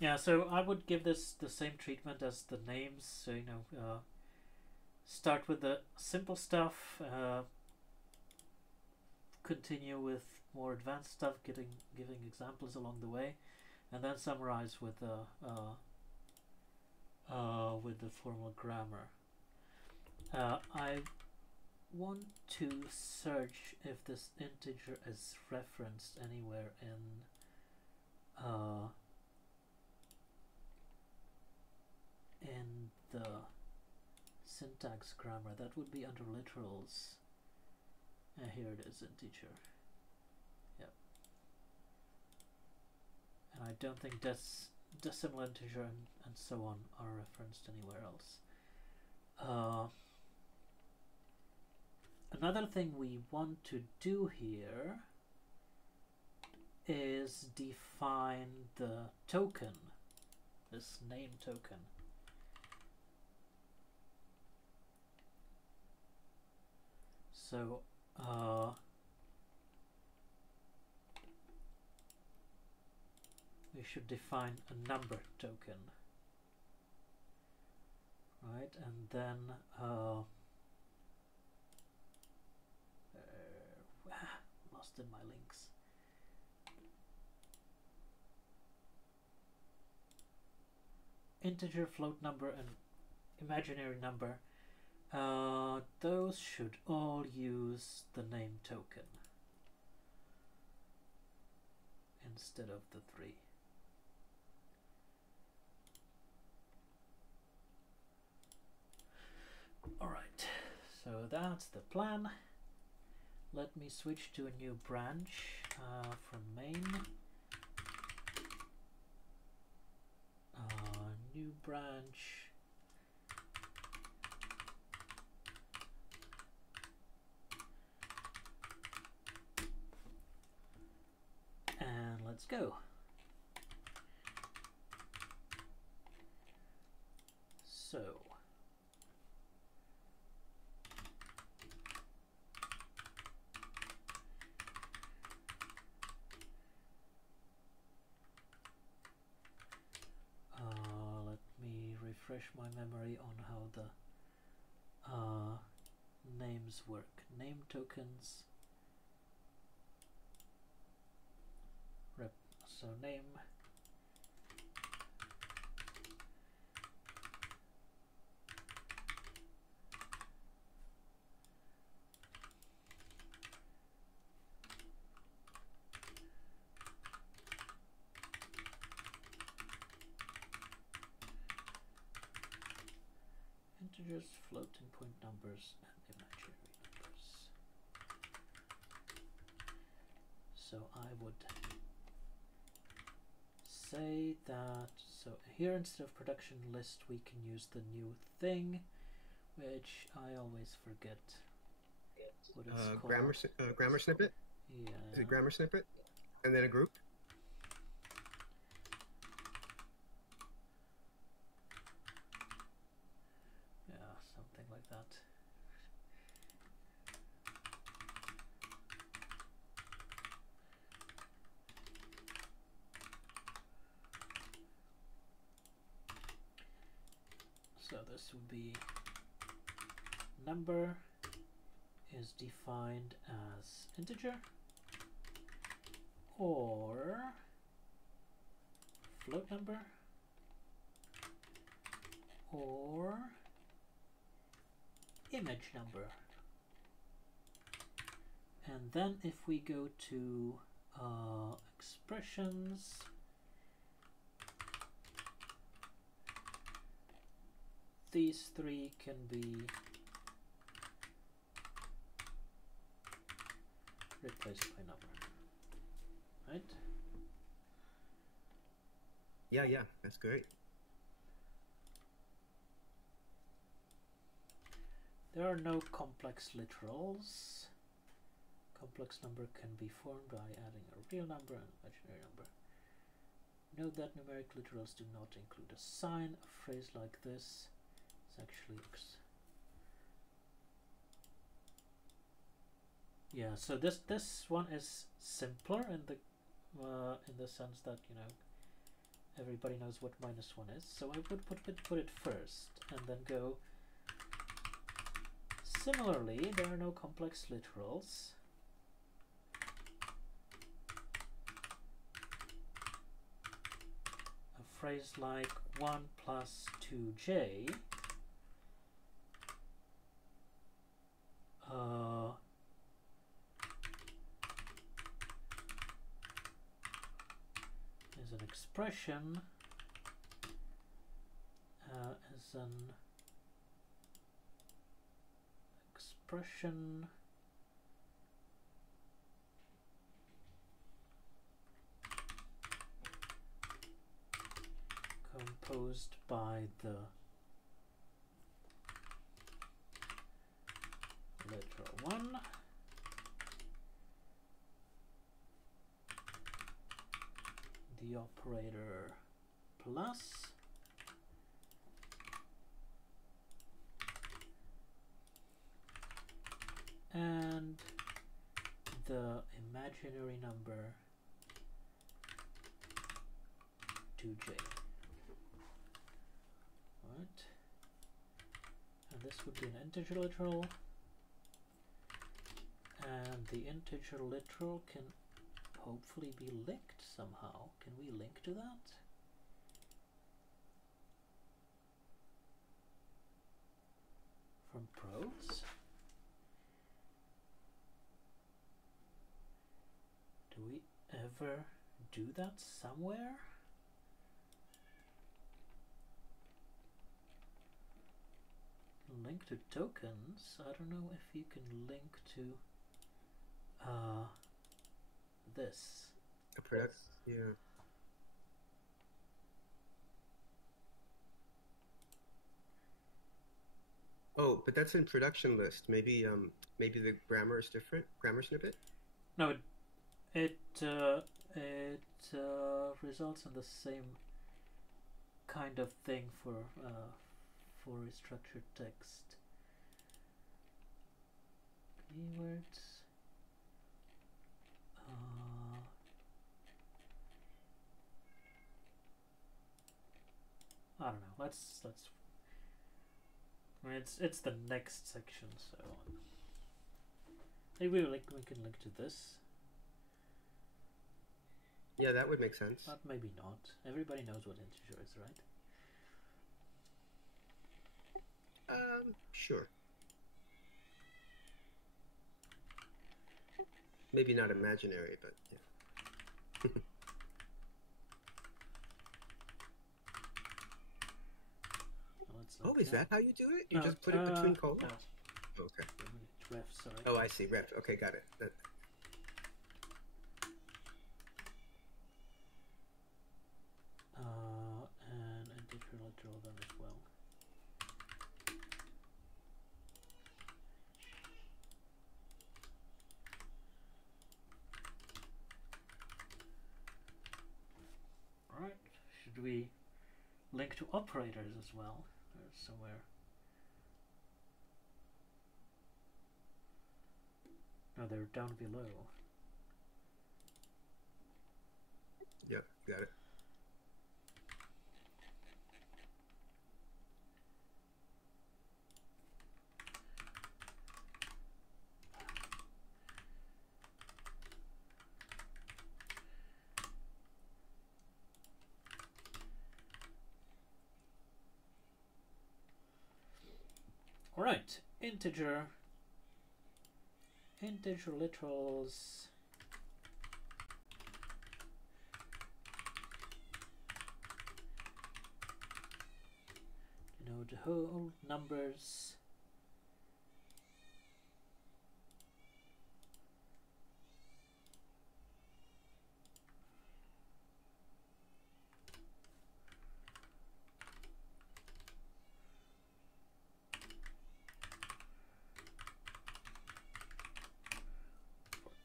Yeah, so I would give this the same treatment as the names. So, start with the simple stuff, continue with more advanced stuff, giving examples along the way, and then summarize with the formal grammar. I want to search if this integer is referenced anywhere in the syntax grammar. That would be under literals. Here it is, integer. Yep. And I don't think decimal integer and so on are referenced anywhere else. Another thing we want to do here is define the token, this name token. So we should define a number token, right? And then lost in my links. Integer, float number, and imaginary number. Those should all use the name token instead of the 3. Alright, so that's the plan. Let me switch to a new branch from main. New branch. And let's go. So let me refresh my memory on how the names work. Name tokens. So name integers, floating point numbers, and imaginary numbers. So I would say that, so here instead of production list we can use the new thing, which I always forget what it's called. Grammar snippet? Yeah. Is it grammar snippet? And then a group? Yeah, something like that. So this would be number is defined as integer or float number or image number. And then if we go to expressions, these three can be replaced by number, right? Yeah, that's great. There are no complex literals. Complex number can be formed by adding a real number and an imaginary number. Note that numeric literals do not include a sign. A phrase like this is actually yeah. So this one is simpler in the sense that, you know, everybody knows what -1 is. So I would put it first and then go. Similarly, there are no complex literals. A phrase like 1 plus 2j is an expression, composed by the literal 1 the operator plus and the imaginary number 2j. Right, and this would be an integer literal, and the integer literal can hopefully be linked somehow. Can we link to that? From prose? Do we ever do that somewhere? Link to tokens. I don't know if you can link to this. A product, yeah. Oh, but that's in production list. Maybe maybe the grammar is different. Grammar snippet. No, it results in the same kind of thing for structured text. Keywords. I don't know. Let's. I mean, it's the next section, so maybe we can link to this. Yeah, that would make sense. But maybe not. Everybody knows what integer is, right? Sure. Maybe not imaginary, but yeah. Well, let's Oh, is that how you do it? You No, just put it between colons? no, Okay. ref, sorry. Oh, I see. Ref. Okay, got it. And integer literal then as well. Alright, should we link to operators as well? Or somewhere. No, they're down below. Yep, got it. Alright, integer literals the whole numbers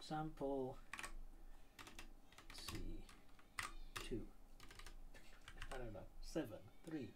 example, let's see, 2, I don't know, 7, 3.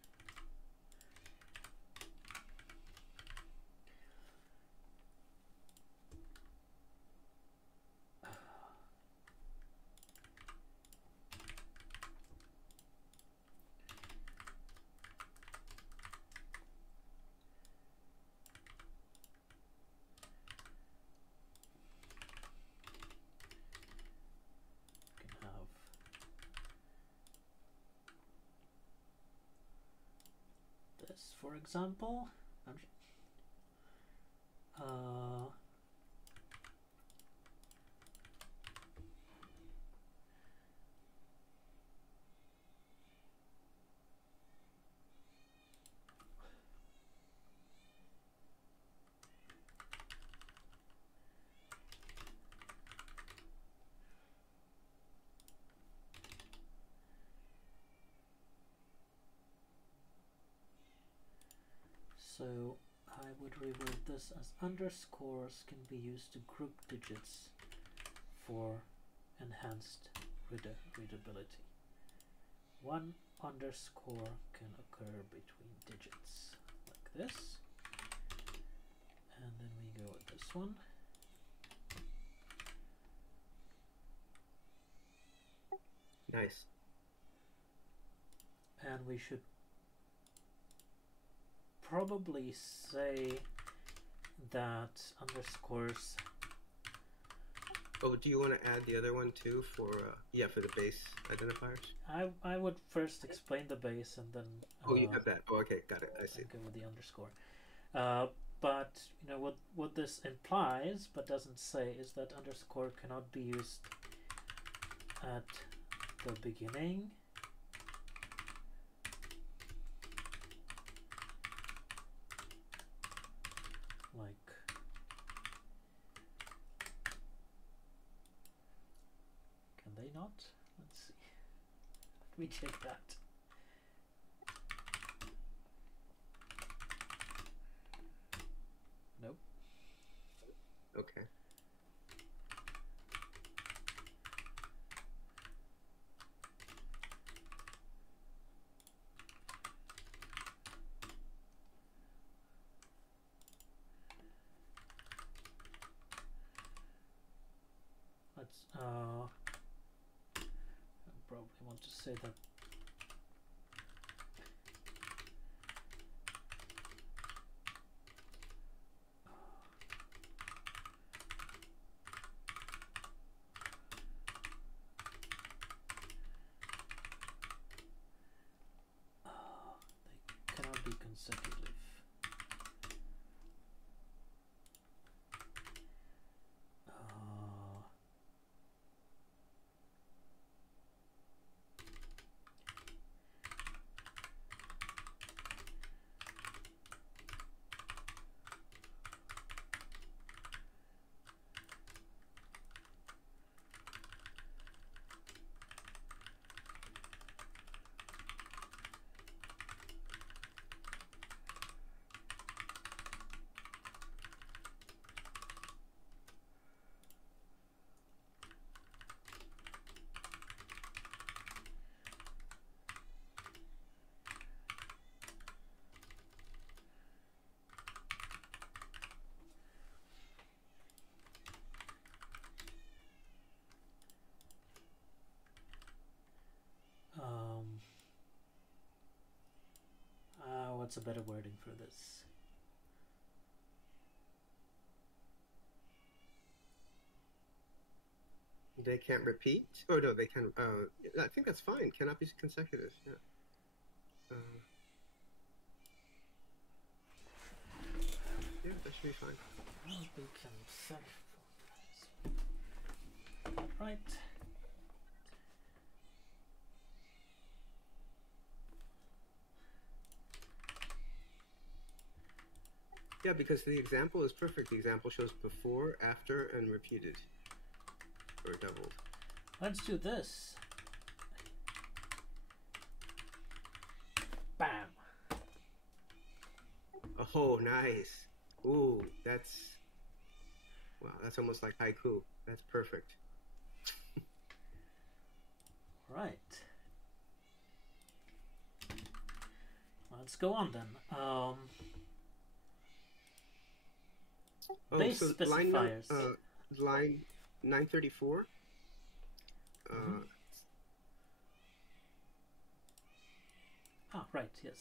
For example, so I would reword this as underscores can be used to group digits for enhanced readability. One underscore can occur between digits like this, and then we go with this one. Nice. And we should probably say that underscores. Oh, do you want to add the other one too for for the base identifiers? I would first explain the base and then. Oh, you have that. Oh, okay, got it. I see. Go with the underscore. But what this implies, but doesn't say, is that underscore cannot be used at the beginning. Like can they not? Let's see. Let me check that. Nope. Okay. Let's I probably want to say that they cannot be consecutive. what's a better wording for this. They can't repeat? Oh, no, they can. I think that's fine. Cannot be consecutive. Yeah. Yeah, that should be fine. Right. Yeah, because the example is perfect. The example shows before, after, and repeated. Or doubled. Let's do this. Bam. Oh, nice. Ooh, that's... Wow, that's almost like haiku. That's perfect. Right. Let's go on then. Base so specifiers. line 934. Right, yes.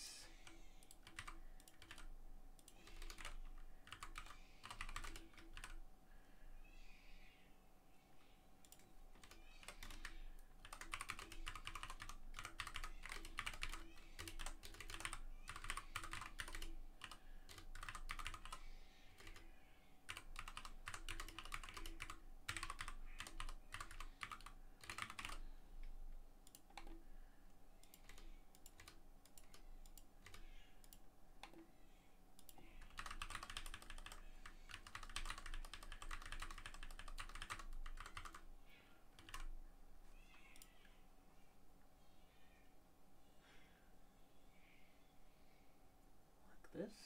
Like this.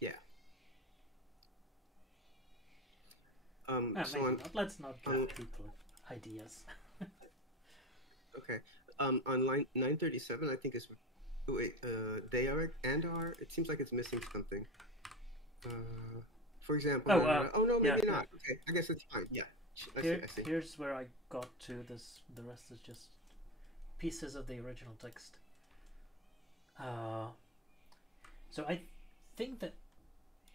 Yeah. Maybe not. Let's not give people ideas. Okay. On line 937, I think is... Oh, wait, they are and are... It seems like it's missing something. For example... Oh, no, maybe not. Okay, I guess it's fine. Yeah. I see. Here's where I got to this. The rest is just pieces of the original text. So I think that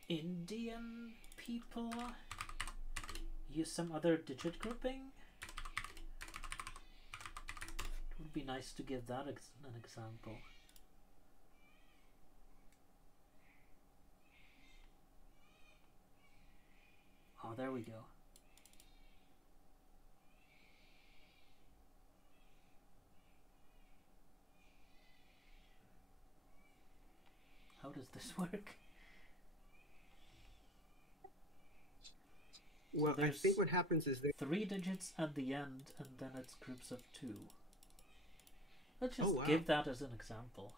Indian people use some other digit grouping. It would be nice to give that an example. Oh, there we go. How does this work? Well, so I think what happens is 3 digits at the end, and then it's groups of 2. Let's just give that as an example.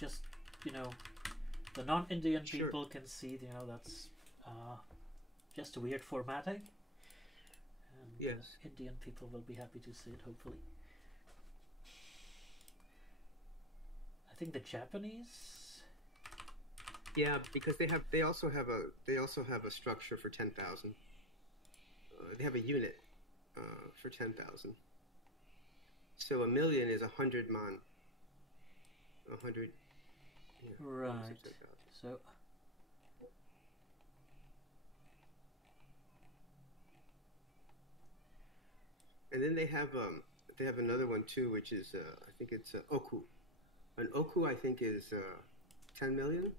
Just, the non-Indian people can see, that's just a weird formatting. And yes. Indian people will be happy to see it, hopefully. I think the Japanese. Yeah, because they also have a structure for 10,000. They have a unit for 10,000. So 1,000,000 is 100 man. 100. Yeah, right. So. And then they have another one too, which is I think it's oku. An oku, I think, is 10 million.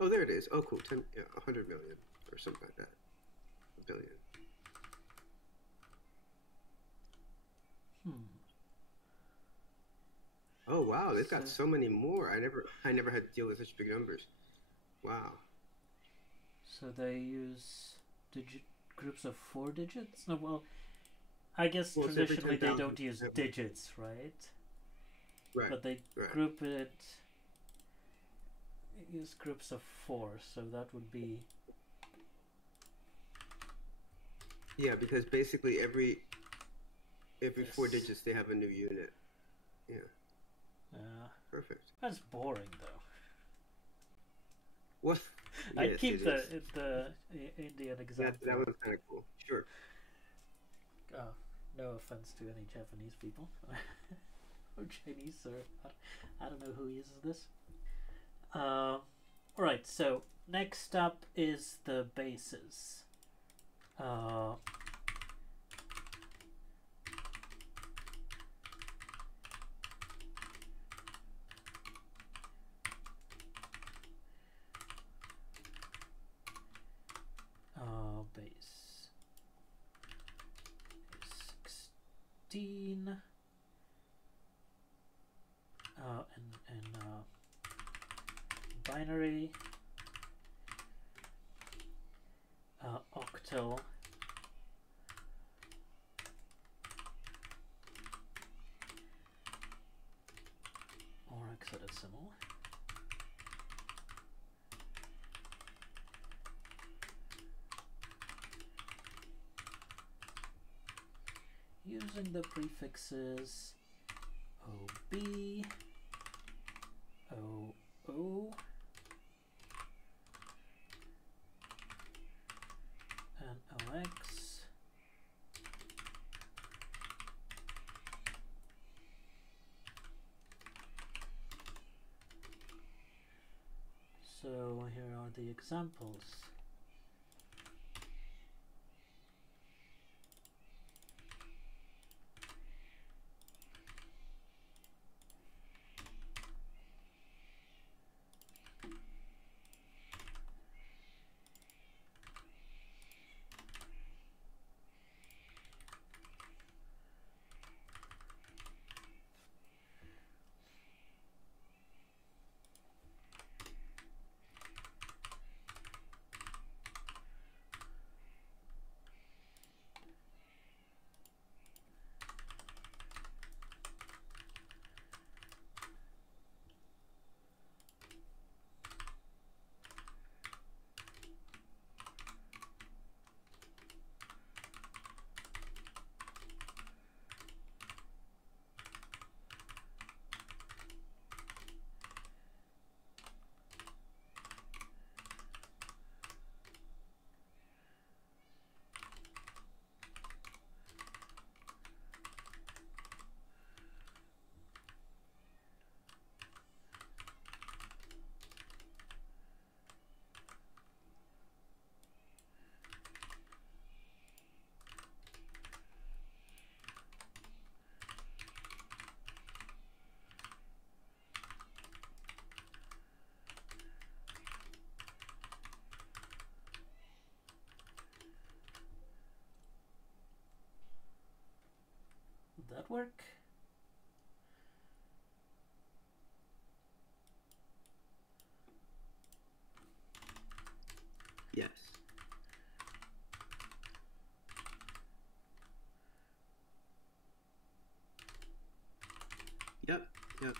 Oh, there it is. Oku, 100 million or something like that. A billion. Oh wow, they've got so many more. I never had to deal with such big numbers. Wow. So they use groups of 4 digits? No, well, I guess traditionally they don't use digits, right? Right. But they group it. Use groups of 4, so that would be. Yeah, because basically every 4 digits they have a new unit. Yeah. Yeah. Perfect. That's boring, though. What? I'd Yes, keep it is. the Indian That example. one's kind of cool. Sure. Oh, no offense to any Japanese people or Chinese, or I don't know who uses this. Right. So next up is the bases. Uh, base 16 and binary octal or hexadecimal. Using the prefixes OB, OO, and OX. So here are the examples. Would that work? Yes. Yep. Yep.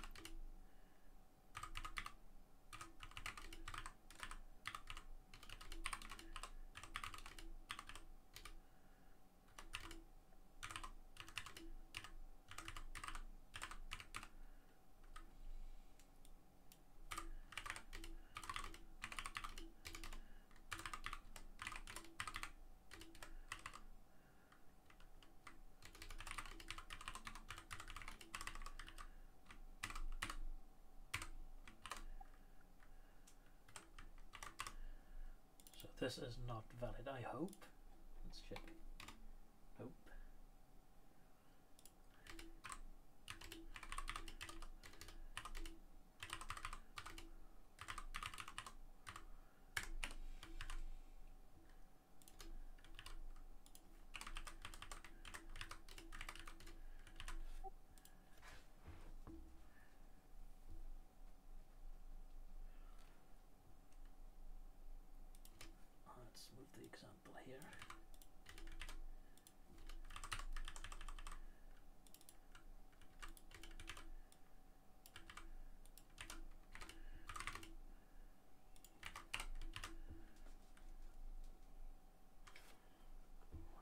So this is not valid, I hope. Let's check. Nope. Let's move the example here.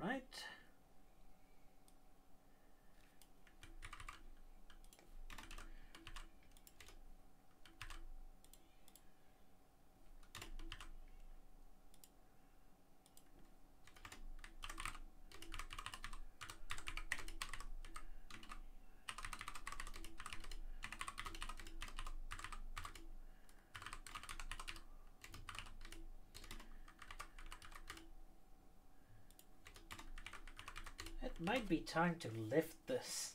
Right. might be time to lift this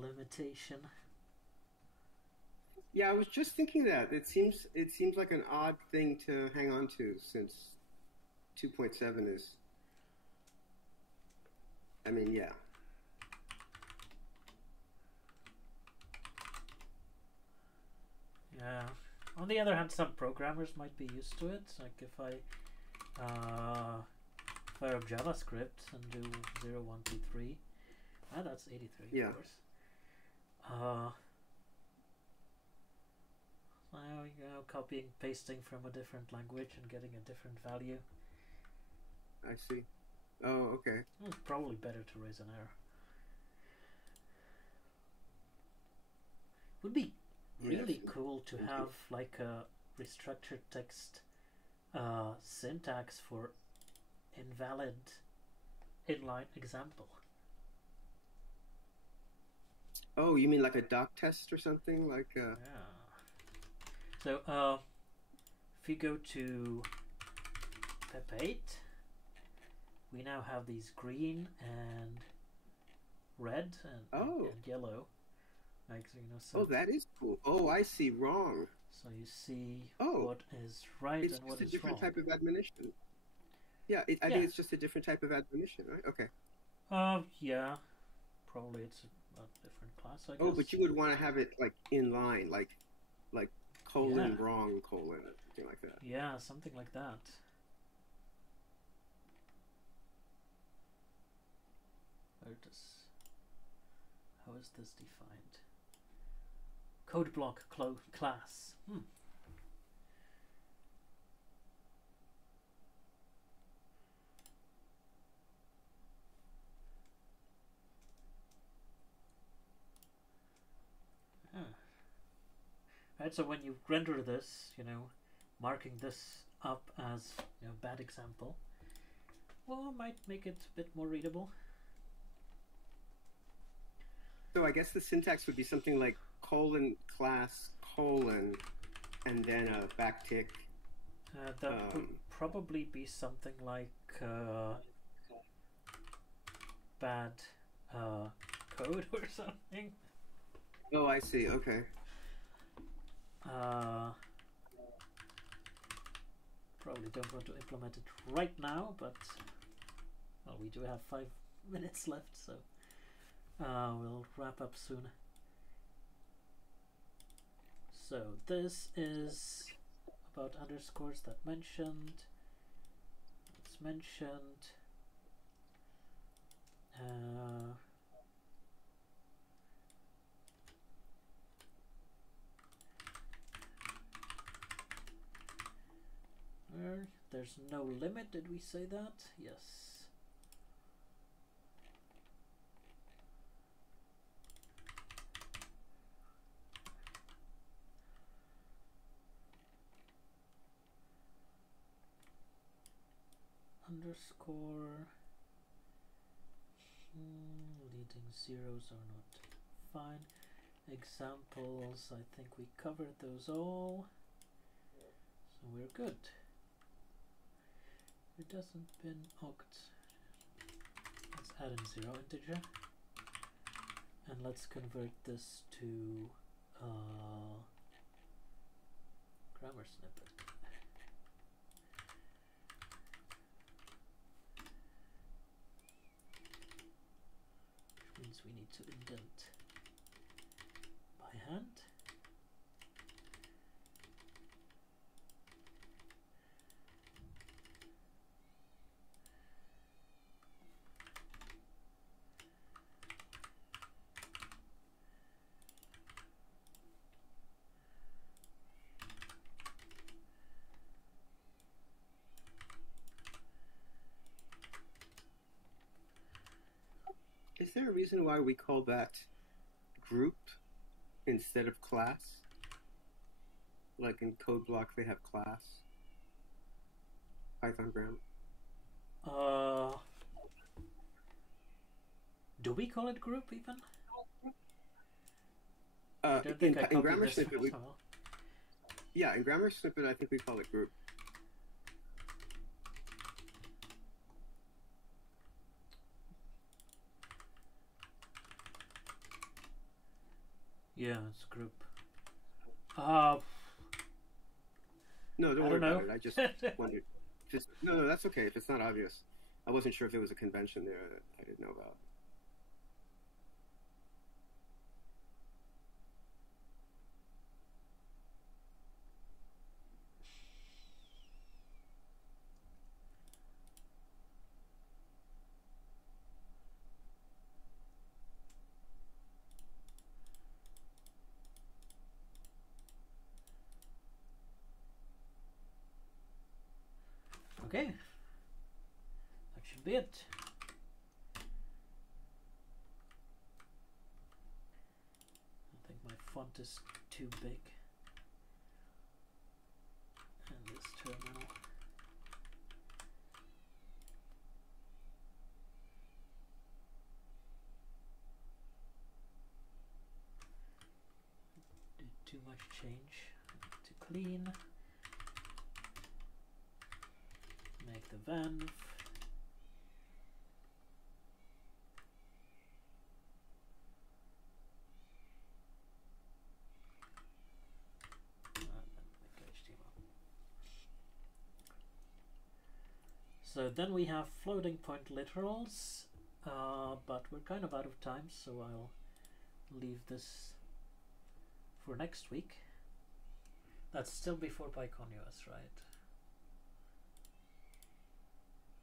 limitation. Yeah, I was just thinking that it seems like an odd thing to hang on to since 2.7 is. I mean, yeah. Yeah. On the other hand, some programmers might be used to it. Like if I fire up JavaScript and do 0, 1, 2, 3. Ah, that's 83, Yeah. of course. Now, copying, pasting from a different language and getting a different value. I see. Oh, okay. It's probably better to raise an error. Would be really cool to have like a restructured text syntax for invalid inline example. Oh, you mean like a doc test or something? Like Yeah. So if you go to Pep8, we now have these green and red and yellow. Like, so, oh, that is cool. Oh, I see. Wrong. So you see what is right and what is wrong. It's just a different type of admonition. Yeah, I think it's just a different type of admonition, right? Okay. Yeah. Probably it's a different class, I guess. Oh, but you would want to have it like in line, like colon wrong colon or something like that. Yeah, something like that. How is this defined? Code block class. Right, so when you render this, marking this up as bad example, well, might make it a bit more readable. So I guess the syntax would be something like colon class colon and then a backtick. That would probably be something like bad code or something. Oh, I see. Okay. Probably don't want to implement it right now, but well, we do have 5 minutes left, so we'll wrap up soon. So this is about underscores that mentioned. It's mentioned. There's no limit. Did we say that? Yes. Underscore. Leading zeros are not fine. Examples, I think we covered those all. So we're good. It doesn't bin oct. Let's add in 0 integer. And let's convert this to grammar snippet. Which means we need to indent by hand. Is there a reason why we call that group instead of class? Like in code block they have class. Python grammar. Do we call it group even? In grammar snippet in grammar snippet I think we call it group. Yeah, it's a group. Uh, No, don't I worry don't about know. it. I just wondered. If it's, no, that's okay. If it's not obvious, I wasn't sure if there was a convention there that I didn't know about. Okay, that should be it. I think my font is too big. And this terminal. Did too much change. To clean. Make the valve. Make HTML. So then we have floating point literals, but we're kind of out of time, so I'll leave this for next week. That's still before PyCon US, right?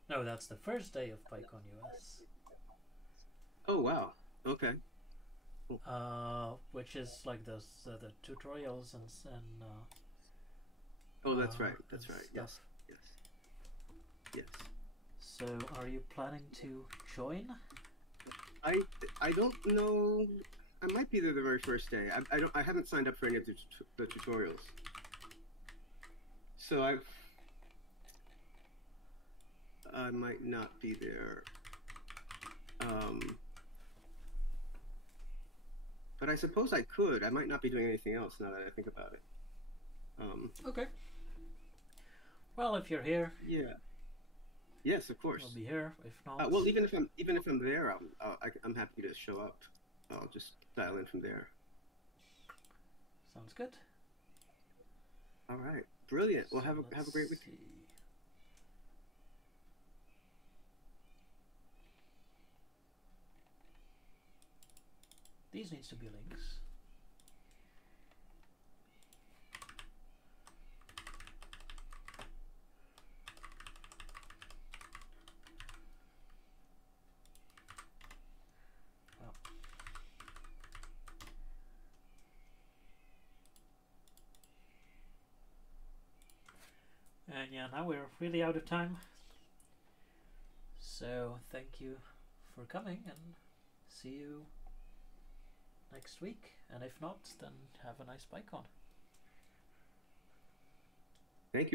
No, that's the first day of PyCon US. Oh wow. Okay. Which is like the tutorials and Oh, that's right. That's right. stuff. Yes. Yes. Yes. So, are you planning to join? I don't know. I might be there the very first day. I haven't signed up for any of the tutorials. So I might not be there. But I suppose I could. I might not be doing anything else now that I think about it. Okay. Well, if you're here, Yeah. Yes, of course. we'll be here. If not, Well, even if I'm there, I'm happy to show up. I'll just dial in from there. sounds good. All right. Brilliant. Well, So have a great week. let's see. These needs to be links. Oh. And yeah, now we're really out of time. So thank you for coming and see you next week. And if not, then have a nice PyCon. Thank you.